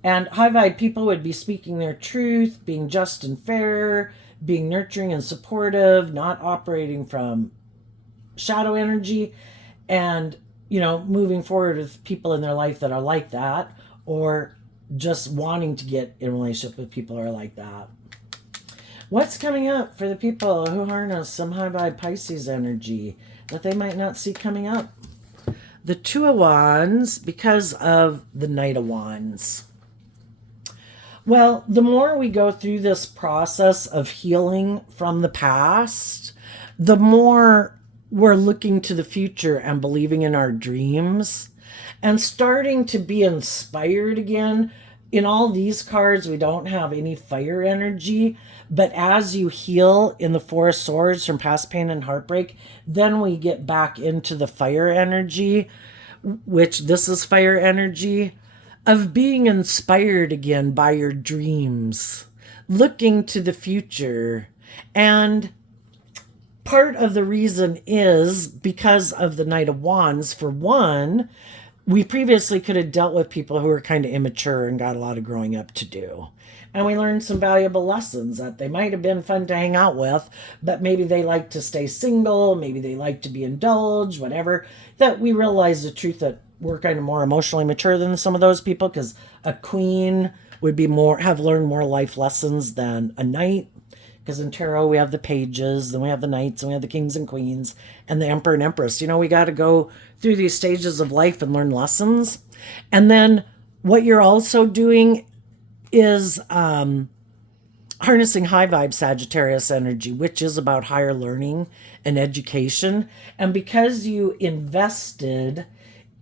And high vibe people would be speaking their truth, being just and fair, being nurturing and supportive, not operating from shadow energy, and, you know, moving forward with people in their life that are like that, or just wanting to get in a relationship with people who are like that. What's coming up for the people who harness some high vibe Pisces energy that they might not see coming up? The Two of Wands, because of the Knight of Wands. Well, the more we go through this process of healing from the past, the more we're looking to the future and believing in our dreams and starting to be inspired again in all these cards, we don't have any fire energy. But as you heal in the Four of Swords from past pain and heartbreak, then we get back into the fire energy, which this is fire energy, of being inspired again by your dreams, looking to the future. And part of the reason is because of the Knight of Wands. For one, we previously could have dealt with people who were kind of immature and got a lot of growing up to do. And we learned some valuable lessons that they might have been fun to hang out with, but maybe they like to stay single, maybe they like to be indulged, whatever. That we realize the truth that we're kind of more emotionally mature than some of those people, because a queen would be more, have learned more life lessons than a knight. Because in tarot, we have the pages, then we have the knights, and we have the kings and queens, and the emperor and empress. You know, we got to go through these stages of life and learn lessons. And then what you're also doing is harnessing high vibe Sagittarius energy, which is about higher learning and education. And because you invested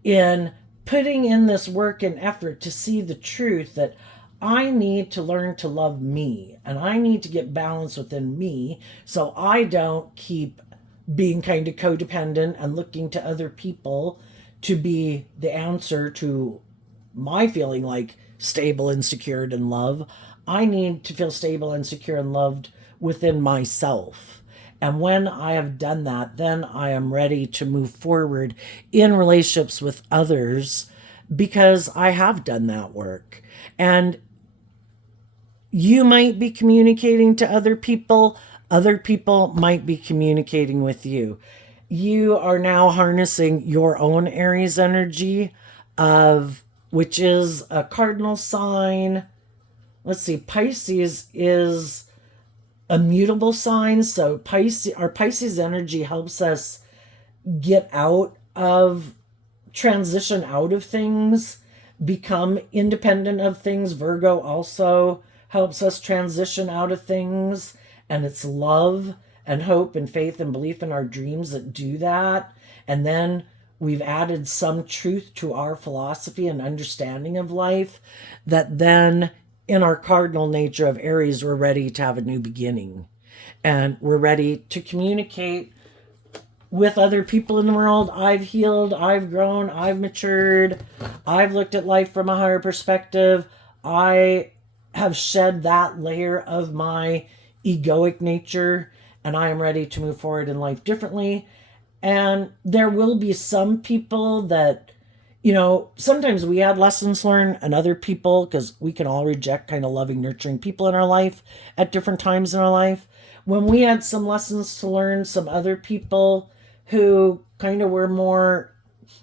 in putting in this work and effort to see the truth that I need to learn to love me, and I need to get balance within me so I don't keep being kind of codependent and looking to other people to be the answer to my feeling like stable and secured in love. I need to feel stable and secure and loved within myself. And when I have done that, then I am ready to move forward in relationships with others because I have done that work. And you might be communicating to other people might be communicating with you. You are now harnessing your own Aries energy, of which is a cardinal sign. Let's see, Pisces is a mutable sign, so our Pisces energy helps us get out of, transition out of things, become independent of things. Virgo also helps us transition out of things, and it's love and hope and faith and belief in our dreams that do that. And then we've added some truth to our philosophy and understanding of life, that then in our cardinal nature of Aries, we're ready to have a new beginning, and we're ready to communicate with other people in the world. I've healed, I've grown, I've matured, I've looked at life from a higher perspective. I have shed that layer of my egoic nature, and I am ready to move forward in life differently. And there will be some people that, you know, sometimes we had lessons learned, and other people, because we can all reject kind of loving, nurturing people in our life at different times in our life. When we had some lessons to learn, some other people who kind of were more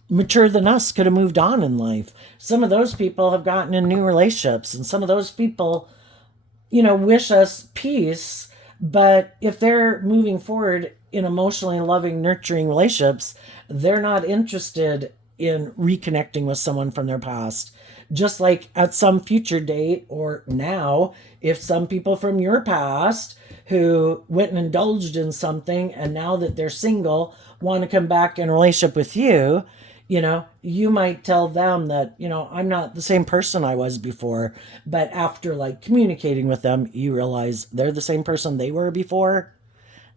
mature than us could have moved on in life. Some of those people have gotten in new relationships, and some of those people, you know, wish us peace. But if they're moving forward in emotionally loving, nurturing relationships, they're not interested in reconnecting with someone from their past. Just like at some future date or now, if some people from your past who went and indulged in something, and now that they're single want to come back in a relationship with you, you know, you might tell them that, you know, I'm not the same person I was before. But after like communicating with them, you realize they're the same person they were before.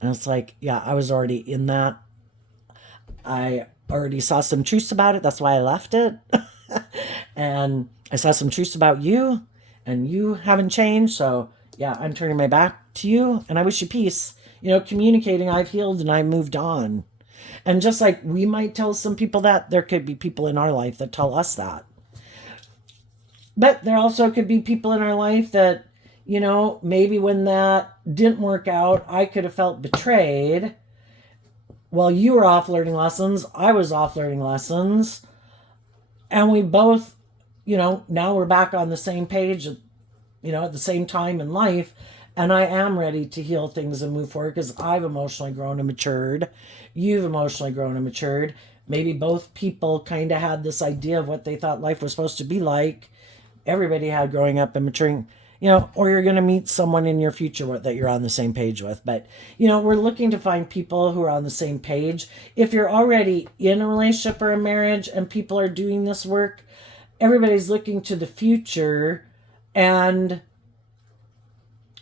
And it's like, yeah, I was already in that. I already saw some truths about it. That's why I left it. And I saw some truths about you, and you haven't changed. So yeah, I'm turning my back to you, and I wish you peace. You know, communicating, I've healed and I moved on. And just like we might tell some people that, there could be people in our life that tell us that. But there also could be people in our life that, you know, maybe when that didn't work out, I could have felt betrayed. While you were off learning lessons, I was off learning lessons. And we both, you know, now we're back on the same page, you know, at the same time in life. And I am ready to heal things and move forward because I've emotionally grown and matured. You've emotionally grown and matured. Maybe both people kind of had this idea of what they thought life was supposed to be like. Everybody had growing up and maturing, you know, or you're going to meet someone in your future that you're on the same page with. But, you know, we're looking to find people who are on the same page. If you're already in a relationship or a marriage and people are doing this work, everybody's looking to the future and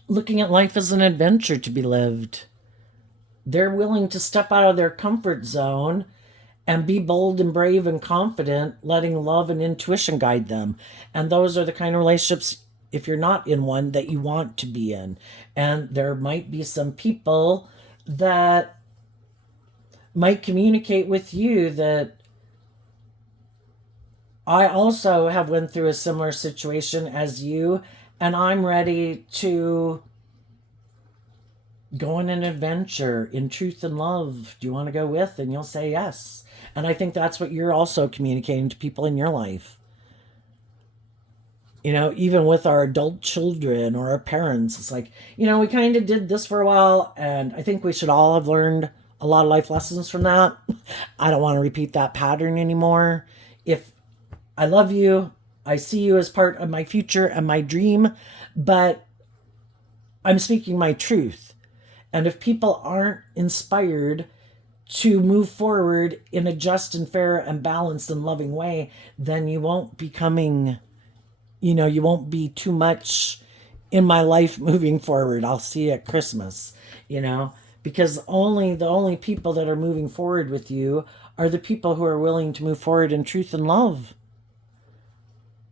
looking at life as an adventure to be lived. They're willing to step out of their comfort zone and be bold and brave and confident, letting love and intuition guide them. And those are the kind of relationships, if you're not in one, that you want to be in. And there might be some people that might communicate with you that I also have went through a similar situation as you, and I'm ready to go on an adventure in truth and love. Do you want to go with? And you'll say yes. And I think that's what you're also communicating to people in your life. You know, even with our adult children or our parents, it's like, you know, we kind of did this for a while, and I think we should all have learned a lot of life lessons from that. I don't want to repeat that pattern anymore. If I love you, I see you as part of my future and my dream, but I'm speaking my truth. And if people aren't inspired to move forward in a just and fair and balanced and loving way, then you won't be coming, you know, you won't be too much in my life moving forward. I'll see you at Christmas, you know, because the only people that are moving forward with you are the people who are willing to move forward in truth and love.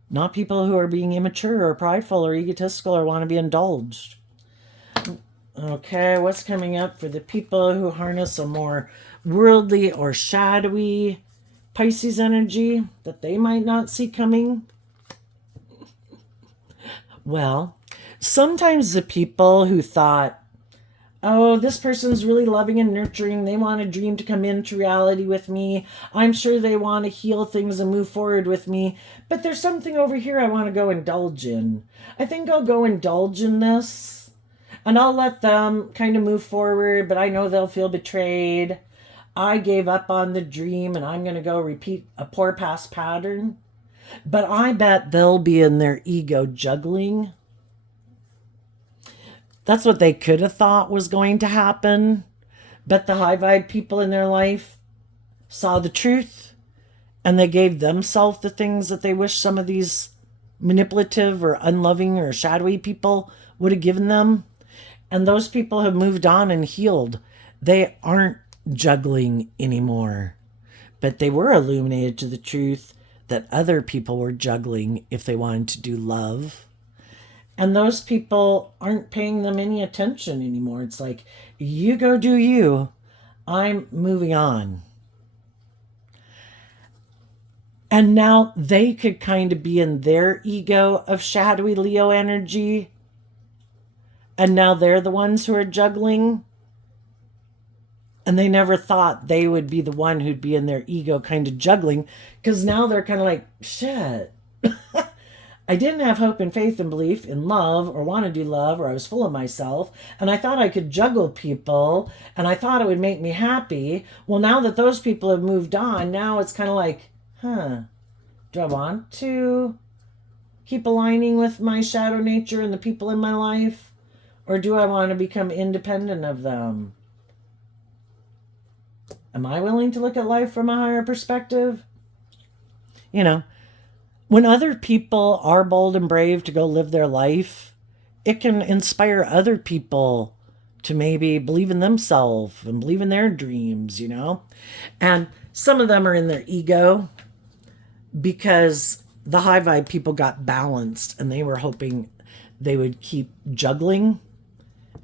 Not people who are being immature or prideful or egotistical or want to be indulged. Okay, what's coming up for the people who harness a more worldly or shadowy Pisces energy that they might not see coming? Well, sometimes the people who thought, oh, this person's really loving and nurturing, they want a dream to come into reality with me, I'm sure they want to heal things and move forward with me, but there's something over here I want to go indulge in. I think I'll go indulge in this. And I'll let them kind of move forward, but I know they'll feel betrayed. I gave up on the dream, and I'm going to go repeat a poor past pattern. But I bet they'll be in their ego juggling. That's what they could have thought was going to happen. But the high vibe people in their life saw the truth, and they gave themselves the things that they wish some of these manipulative or unloving or shadowy people would have given them. And those people have moved on and healed. They aren't juggling anymore. But they were illuminated to the truth that other people were juggling if they wanted to do love. And those people aren't paying them any attention anymore. It's like, you go do you. I'm moving on. And now they could kind of be in their ego of shadowy Leo energy. And now they're the ones who are juggling. And they never thought they would be the one who'd be in their ego kind of juggling. Because now they're kind of like, shit. I didn't have hope and faith and belief in love or want to do love, or I was full of myself. And I thought I could juggle people. And I thought it would make me happy. Well, now that those people have moved on, now it's kind of like, do I want to keep aligning with my shadow nature and the people in my life? Or do I want to become independent of them? Am I willing to look at life from a higher perspective? You know, when other people are bold and brave to go live their life, it can inspire other people to maybe believe in themselves and believe in their dreams, you know? And some of them are in their ego because the high vibe people got balanced and they were hoping they would keep juggling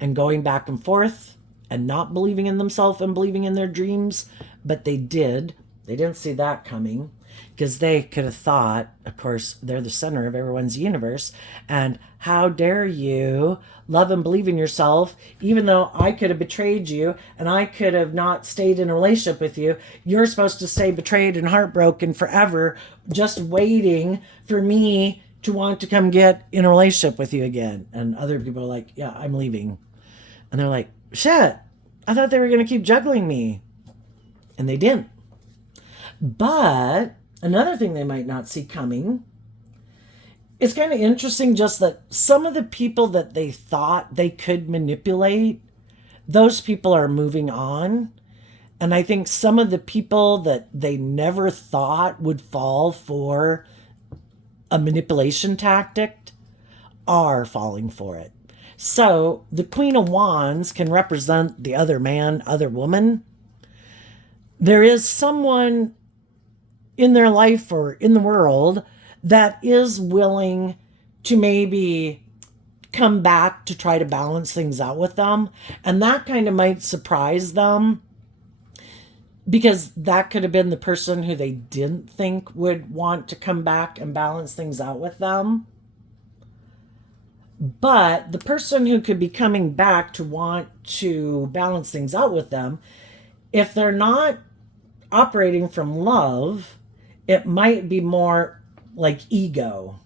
and going back and forth and not believing in themselves and believing in their dreams. But they did. They didn't see that coming because they could have thought, of course, they're the center of everyone's universe. And how dare you love and believe in yourself, even though I could have betrayed you and I could have not stayed in a relationship with you. You're supposed to stay betrayed and heartbroken forever, just waiting for me to want to come get in a relationship with you again. And other people are like, yeah, I'm leaving. And they're like, shit, I thought they were going to keep juggling me. And they didn't. But another thing they might not see coming, it's kind of interesting just that some of the people that they thought they could manipulate, those people are moving on. And I think some of the people that they never thought would fall for a manipulation tactic are falling for it. So the Queen of Wands can represent the other man, other woman. There is someone in their life or in the world that is willing to maybe come back to try to balance things out with them. And that kind of might surprise them, because that could have been the person who they didn't think would want to come back and balance things out with them. But the person who could be coming back to want to balance things out with them, if they're not operating from love, it might be more like ego.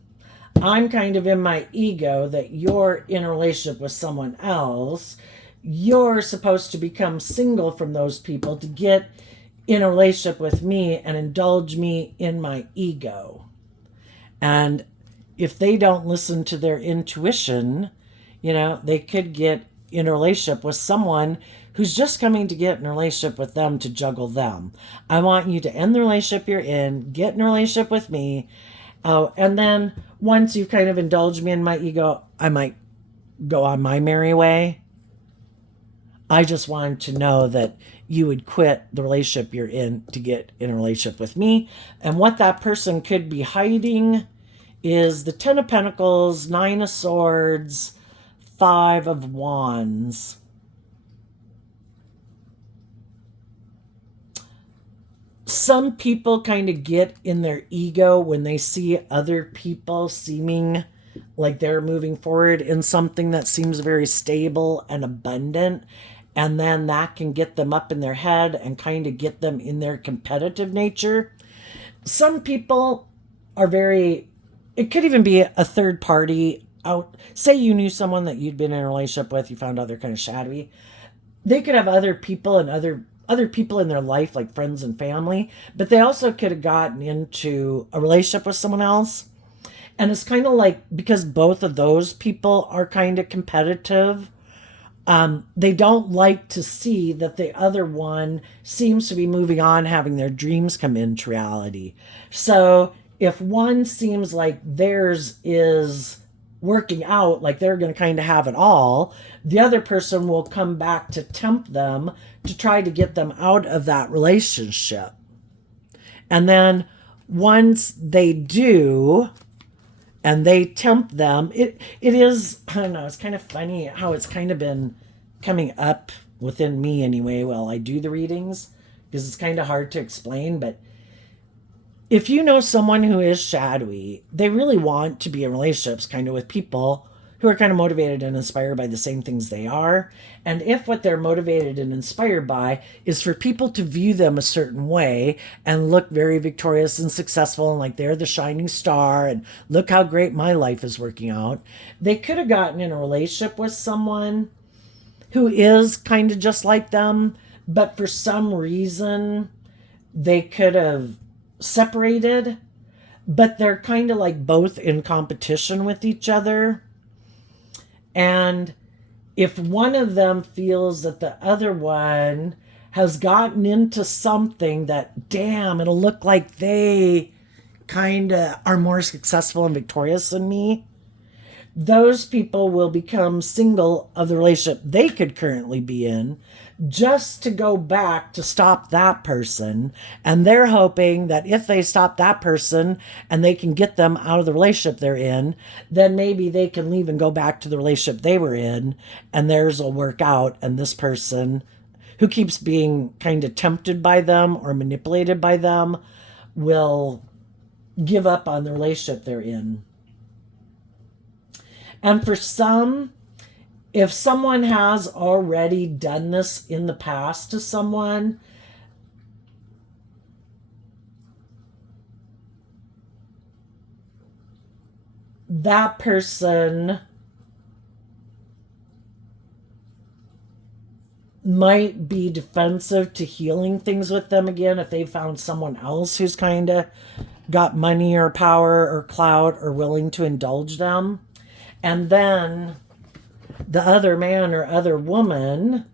I'm kind of in my ego that you're in a relationship with someone else. You're supposed to become single from those people to get in a relationship with me and indulge me in my ego. And if they don't listen to their intuition, they could get in a relationship with someone who's just coming to get in a relationship with them to juggle them. I want you to end the relationship you're in, get in a relationship with me. And then once you've kind of indulged me in my ego, I might go on my merry way. I just wanted to know that you would quit the relationship you're in to get in a relationship with me. And what that person could be hiding is the 10 of Pentacles, 9 of Swords, 5 of Wands. Some people kind of get in their ego when they see other people seeming like they're moving forward in something that seems very stable and abundant. And then that can get them up in their head and kind of get them in their competitive nature. Some people are it could even be a third party out. Say you knew someone that you'd been in a relationship with, you found out they're kind of shadowy. They could have other people and other people in their life, like friends and family, but they also could have gotten into a relationship with someone else. And it's kind of like, because both of those people are kind of competitive, they don't like to see that the other one seems to be moving on, having their dreams come into reality. So if one seems like theirs is working out, like they're going to kind of have it all, the other person will come back to tempt them to try to get them out of that relationship. And then once they do, and they tempt them, it is, I don't know, it's kind of funny how it's kind of been coming up within me anyway while I do the readings, because it's kind of hard to explain. But if you know someone who is shadowy, they really want to be in relationships kind of with people who are kind of motivated and inspired by the same things they are. And if what they're motivated and inspired by is for people to view them a certain way and look very victorious and successful and like they're the shining star and look how great my life is working out, they could have gotten in a relationship with someone who is kind of just like them, but for some reason they could have separated, but they're kind of like both in competition with each other. And if one of them feels that the other one has gotten into something that, damn, it'll look like they kind of are more successful and victorious than me, those people will become single of the relationship they could currently be in just to go back to stop that person. And they're hoping that if they stop that person and they can get them out of the relationship they're in, then maybe they can leave and go back to the relationship they were in and theirs will work out. And this person who keeps being kind of tempted by them or manipulated by them will give up on the relationship they're in. And for some, if someone has already done this in the past to someone, that person might be defensive to healing things with them again if they found someone else who's kind of got money or power or clout or willing to indulge them. And then the other man or other woman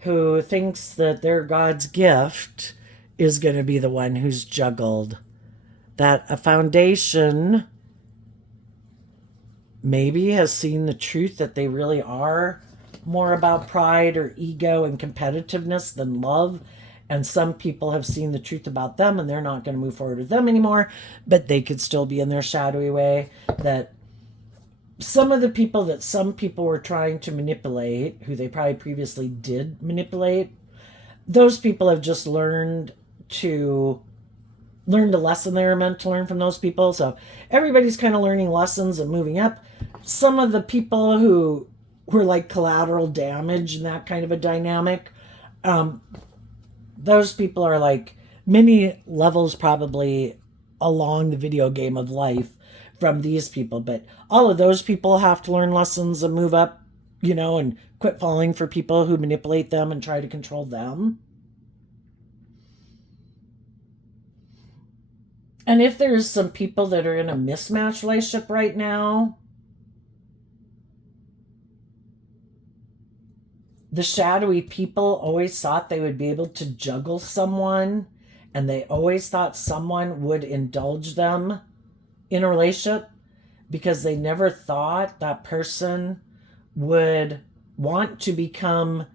who thinks that they're God's gift is going to be the one who's juggled. That a foundation maybe has seen the truth that they really are more about pride or ego and competitiveness than love. And some people have seen the truth about them and they're not going to move forward with them anymore, but they could still be in their shadowy way. That some of the people that some people were trying to manipulate, who they probably previously did manipulate, those people have just learned the lesson they were meant to learn from those people. So everybody's kind of learning lessons and moving up. Some of the people who were like collateral damage and that kind of a dynamic, those people are like many levels probably along the video game of life from these people. But all of those people have to learn lessons and move up, and quit falling for people who manipulate them and try to control them. And if there's some people that are in a mismatched relationship right now, the shadowy people always thought they would be able to juggle someone, and they always thought someone would indulge them in a relationship because they never thought that person would want to become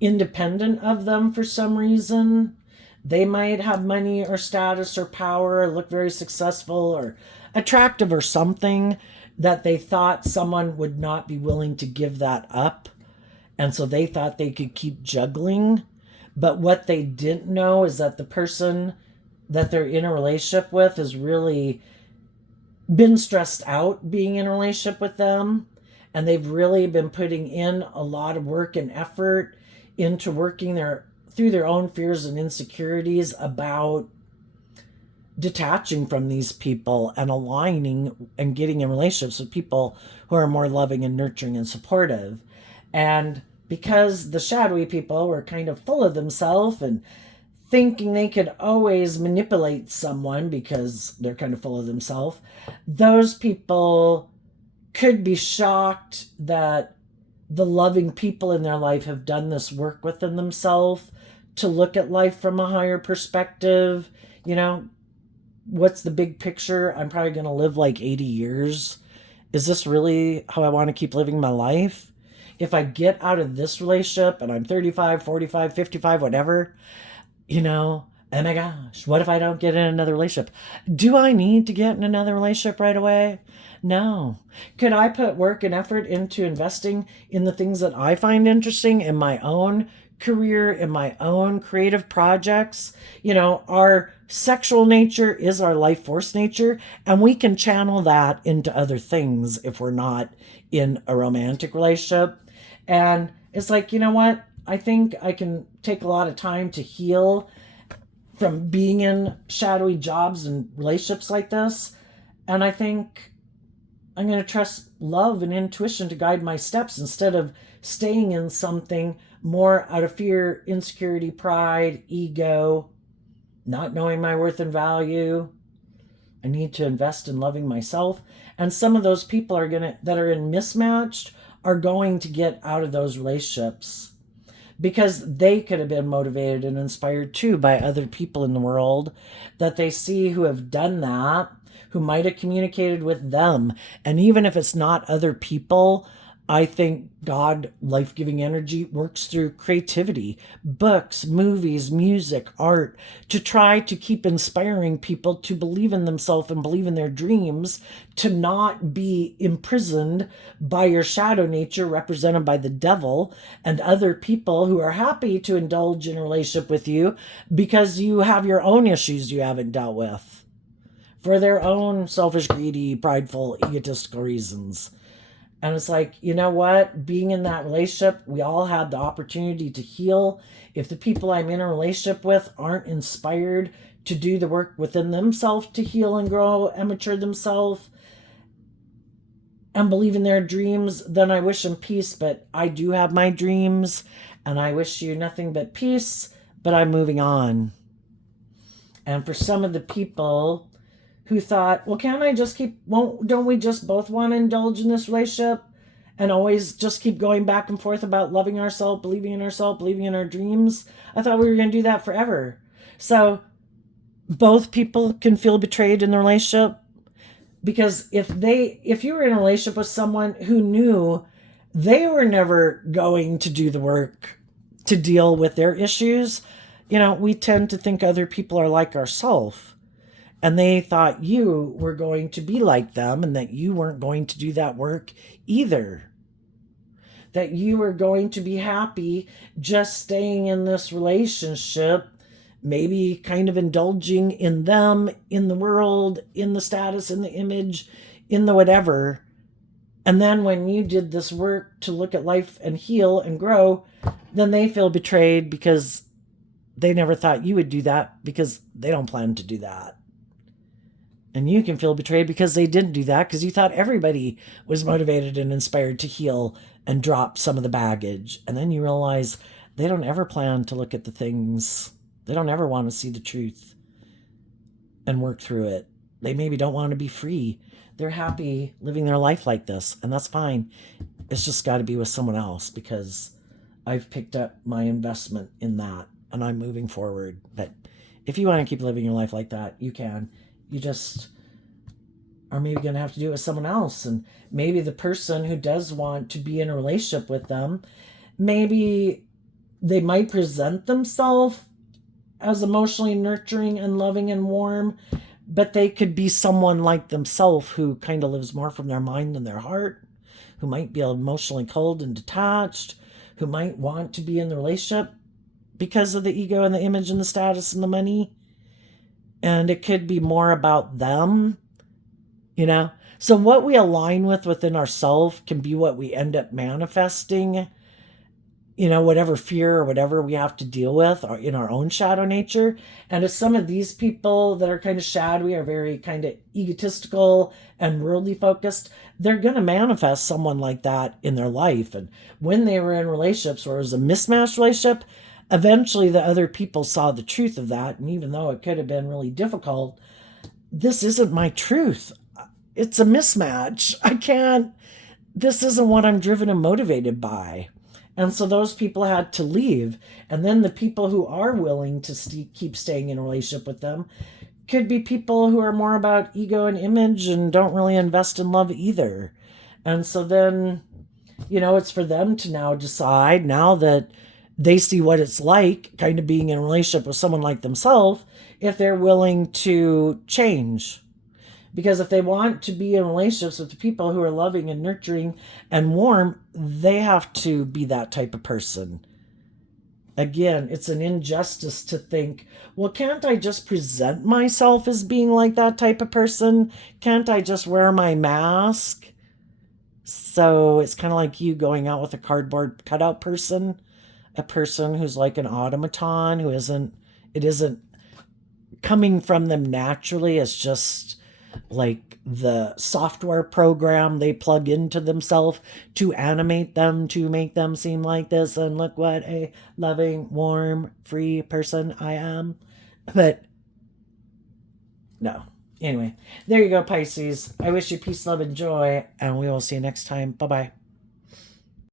independent of them for some reason. They might have money or status or power or look very successful or attractive or something that they thought someone would not be willing to give that up. And so they thought they could keep juggling. But what they didn't know is that the person that they're in a relationship with has really been stressed out being in a relationship with them. And they've really been putting in a lot of work and effort into working through their own fears and insecurities about detaching from these people and aligning and getting in relationships with people who are more loving and nurturing and supportive. And because the shadowy people were kind of full of themselves and thinking they could always manipulate someone because they're kind of full of themselves, those people could be shocked that the loving people in their life have done this work within themselves to look at life from a higher perspective. What's the big picture? I'm probably going to live like 80 years. Is this really how I want to keep living my life? If I get out of this relationship and I'm 35, 45, 55, whatever, oh my gosh, what if I don't get in another relationship? Do I need to get in another relationship right away? No. Could I put work and effort into investing in the things that I find interesting in my own career, in my own creative projects? Our sexual nature is our life force nature, and we can channel that into other things if we're not in a romantic relationship. And it's like, what? I think I can take a lot of time to heal from being in shadowy jobs and relationships like this. And I think I'm going to trust love and intuition to guide my steps instead of staying in something more out of fear, insecurity, pride, ego, not knowing my worth and value. I need to invest in loving myself. And some of those people that are in mismatched are going to get out of those relationships because they could have been motivated and inspired too by other people in the world that they see who have done that, who might have communicated with them. And even if it's not other people, I think God, life-giving energy, works through creativity, books, movies, music, art, to try to keep inspiring people to believe in themselves and believe in their dreams, to not be imprisoned by your shadow nature represented by the devil and other people who are happy to indulge in a relationship with you because you have your own issues you haven't dealt with for their own selfish, greedy, prideful, egotistical reasons. And it's like, what? Being in that relationship, we all had the opportunity to heal. If the people I'm in a relationship with aren't inspired to do the work within themselves to heal and grow and mature themselves and believe in their dreams, then I wish them peace. But I do have my dreams and I wish you nothing but peace, but I'm moving on. And for some of the people who thought, well, can't I just don't we just both want to indulge in this relationship and always just keep going back and forth about loving ourselves, believing in our dreams? I thought we were going to do that forever. So both people can feel betrayed in the relationship. Because if you were in a relationship with someone who knew they were never going to do the work to deal with their issues, we tend to think other people are like ourselves. And they thought you were going to be like them and that you weren't going to do that work either. That you were going to be happy just staying in this relationship, maybe kind of indulging in them, in the world, in the status, in the image, in the whatever. And then when you did this work to look at life and heal and grow, then they feel betrayed because they never thought you would do that because they don't plan to do that. And you can feel betrayed because they didn't do that because you thought everybody was motivated and inspired to heal and drop some of the baggage. And then you realize they don't ever plan to look at the things. They don't ever want to see the truth and work through it. They maybe don't want to be free. They're happy living their life like this, and that's fine. It's just got to be with someone else because I've picked up my investment in that and I'm moving forward. But if you want to keep living your life like that, you can. You just are maybe going to have to do it with someone else. And maybe the person who does want to be in a relationship with them, maybe they might present themselves as emotionally nurturing and loving and warm, but they could be someone like themselves who kind of lives more from their mind than their heart, who might be emotionally cold and detached, who might want to be in the relationship because of the ego and the image and the status and the money. And it could be more about them, So what we align with within ourselves can be what we end up manifesting, whatever fear or whatever we have to deal with or in our own shadow nature. And if some of these people that are kind of shadowy are very kind of egotistical and worldly focused, they're going to manifest someone like that in their life. And when they were in relationships where it was a mismatched relationship, eventually the other people saw the truth of that. And even though it could have been really difficult, this isn't my truth. It's a mismatch. This isn't what I'm driven and motivated by. And so those people had to leave. And then the people who are willing to keep staying in a relationship with them could be people who are more about ego and image and don't really invest in love either. And so then, it's for them to now decide, now that they see what it's like kind of being in a relationship with someone like themselves, if they're willing to change. Because if they want to be in relationships with the people who are loving and nurturing and warm, they have to be that type of person. Again, it's an injustice to think, well, can't I just present myself as being like that type of person? Can't I just wear my mask? So it's kind of like you going out with a cardboard cutout person, a person who's like an automaton, it isn't coming from them naturally. It's just like the software program they plug into themselves to animate them, to make them seem like this, and look what a loving, warm, free person I am. But no. Anyway, there you go, Pisces. I wish you peace, love, and joy, and we will see you next time. Bye-bye.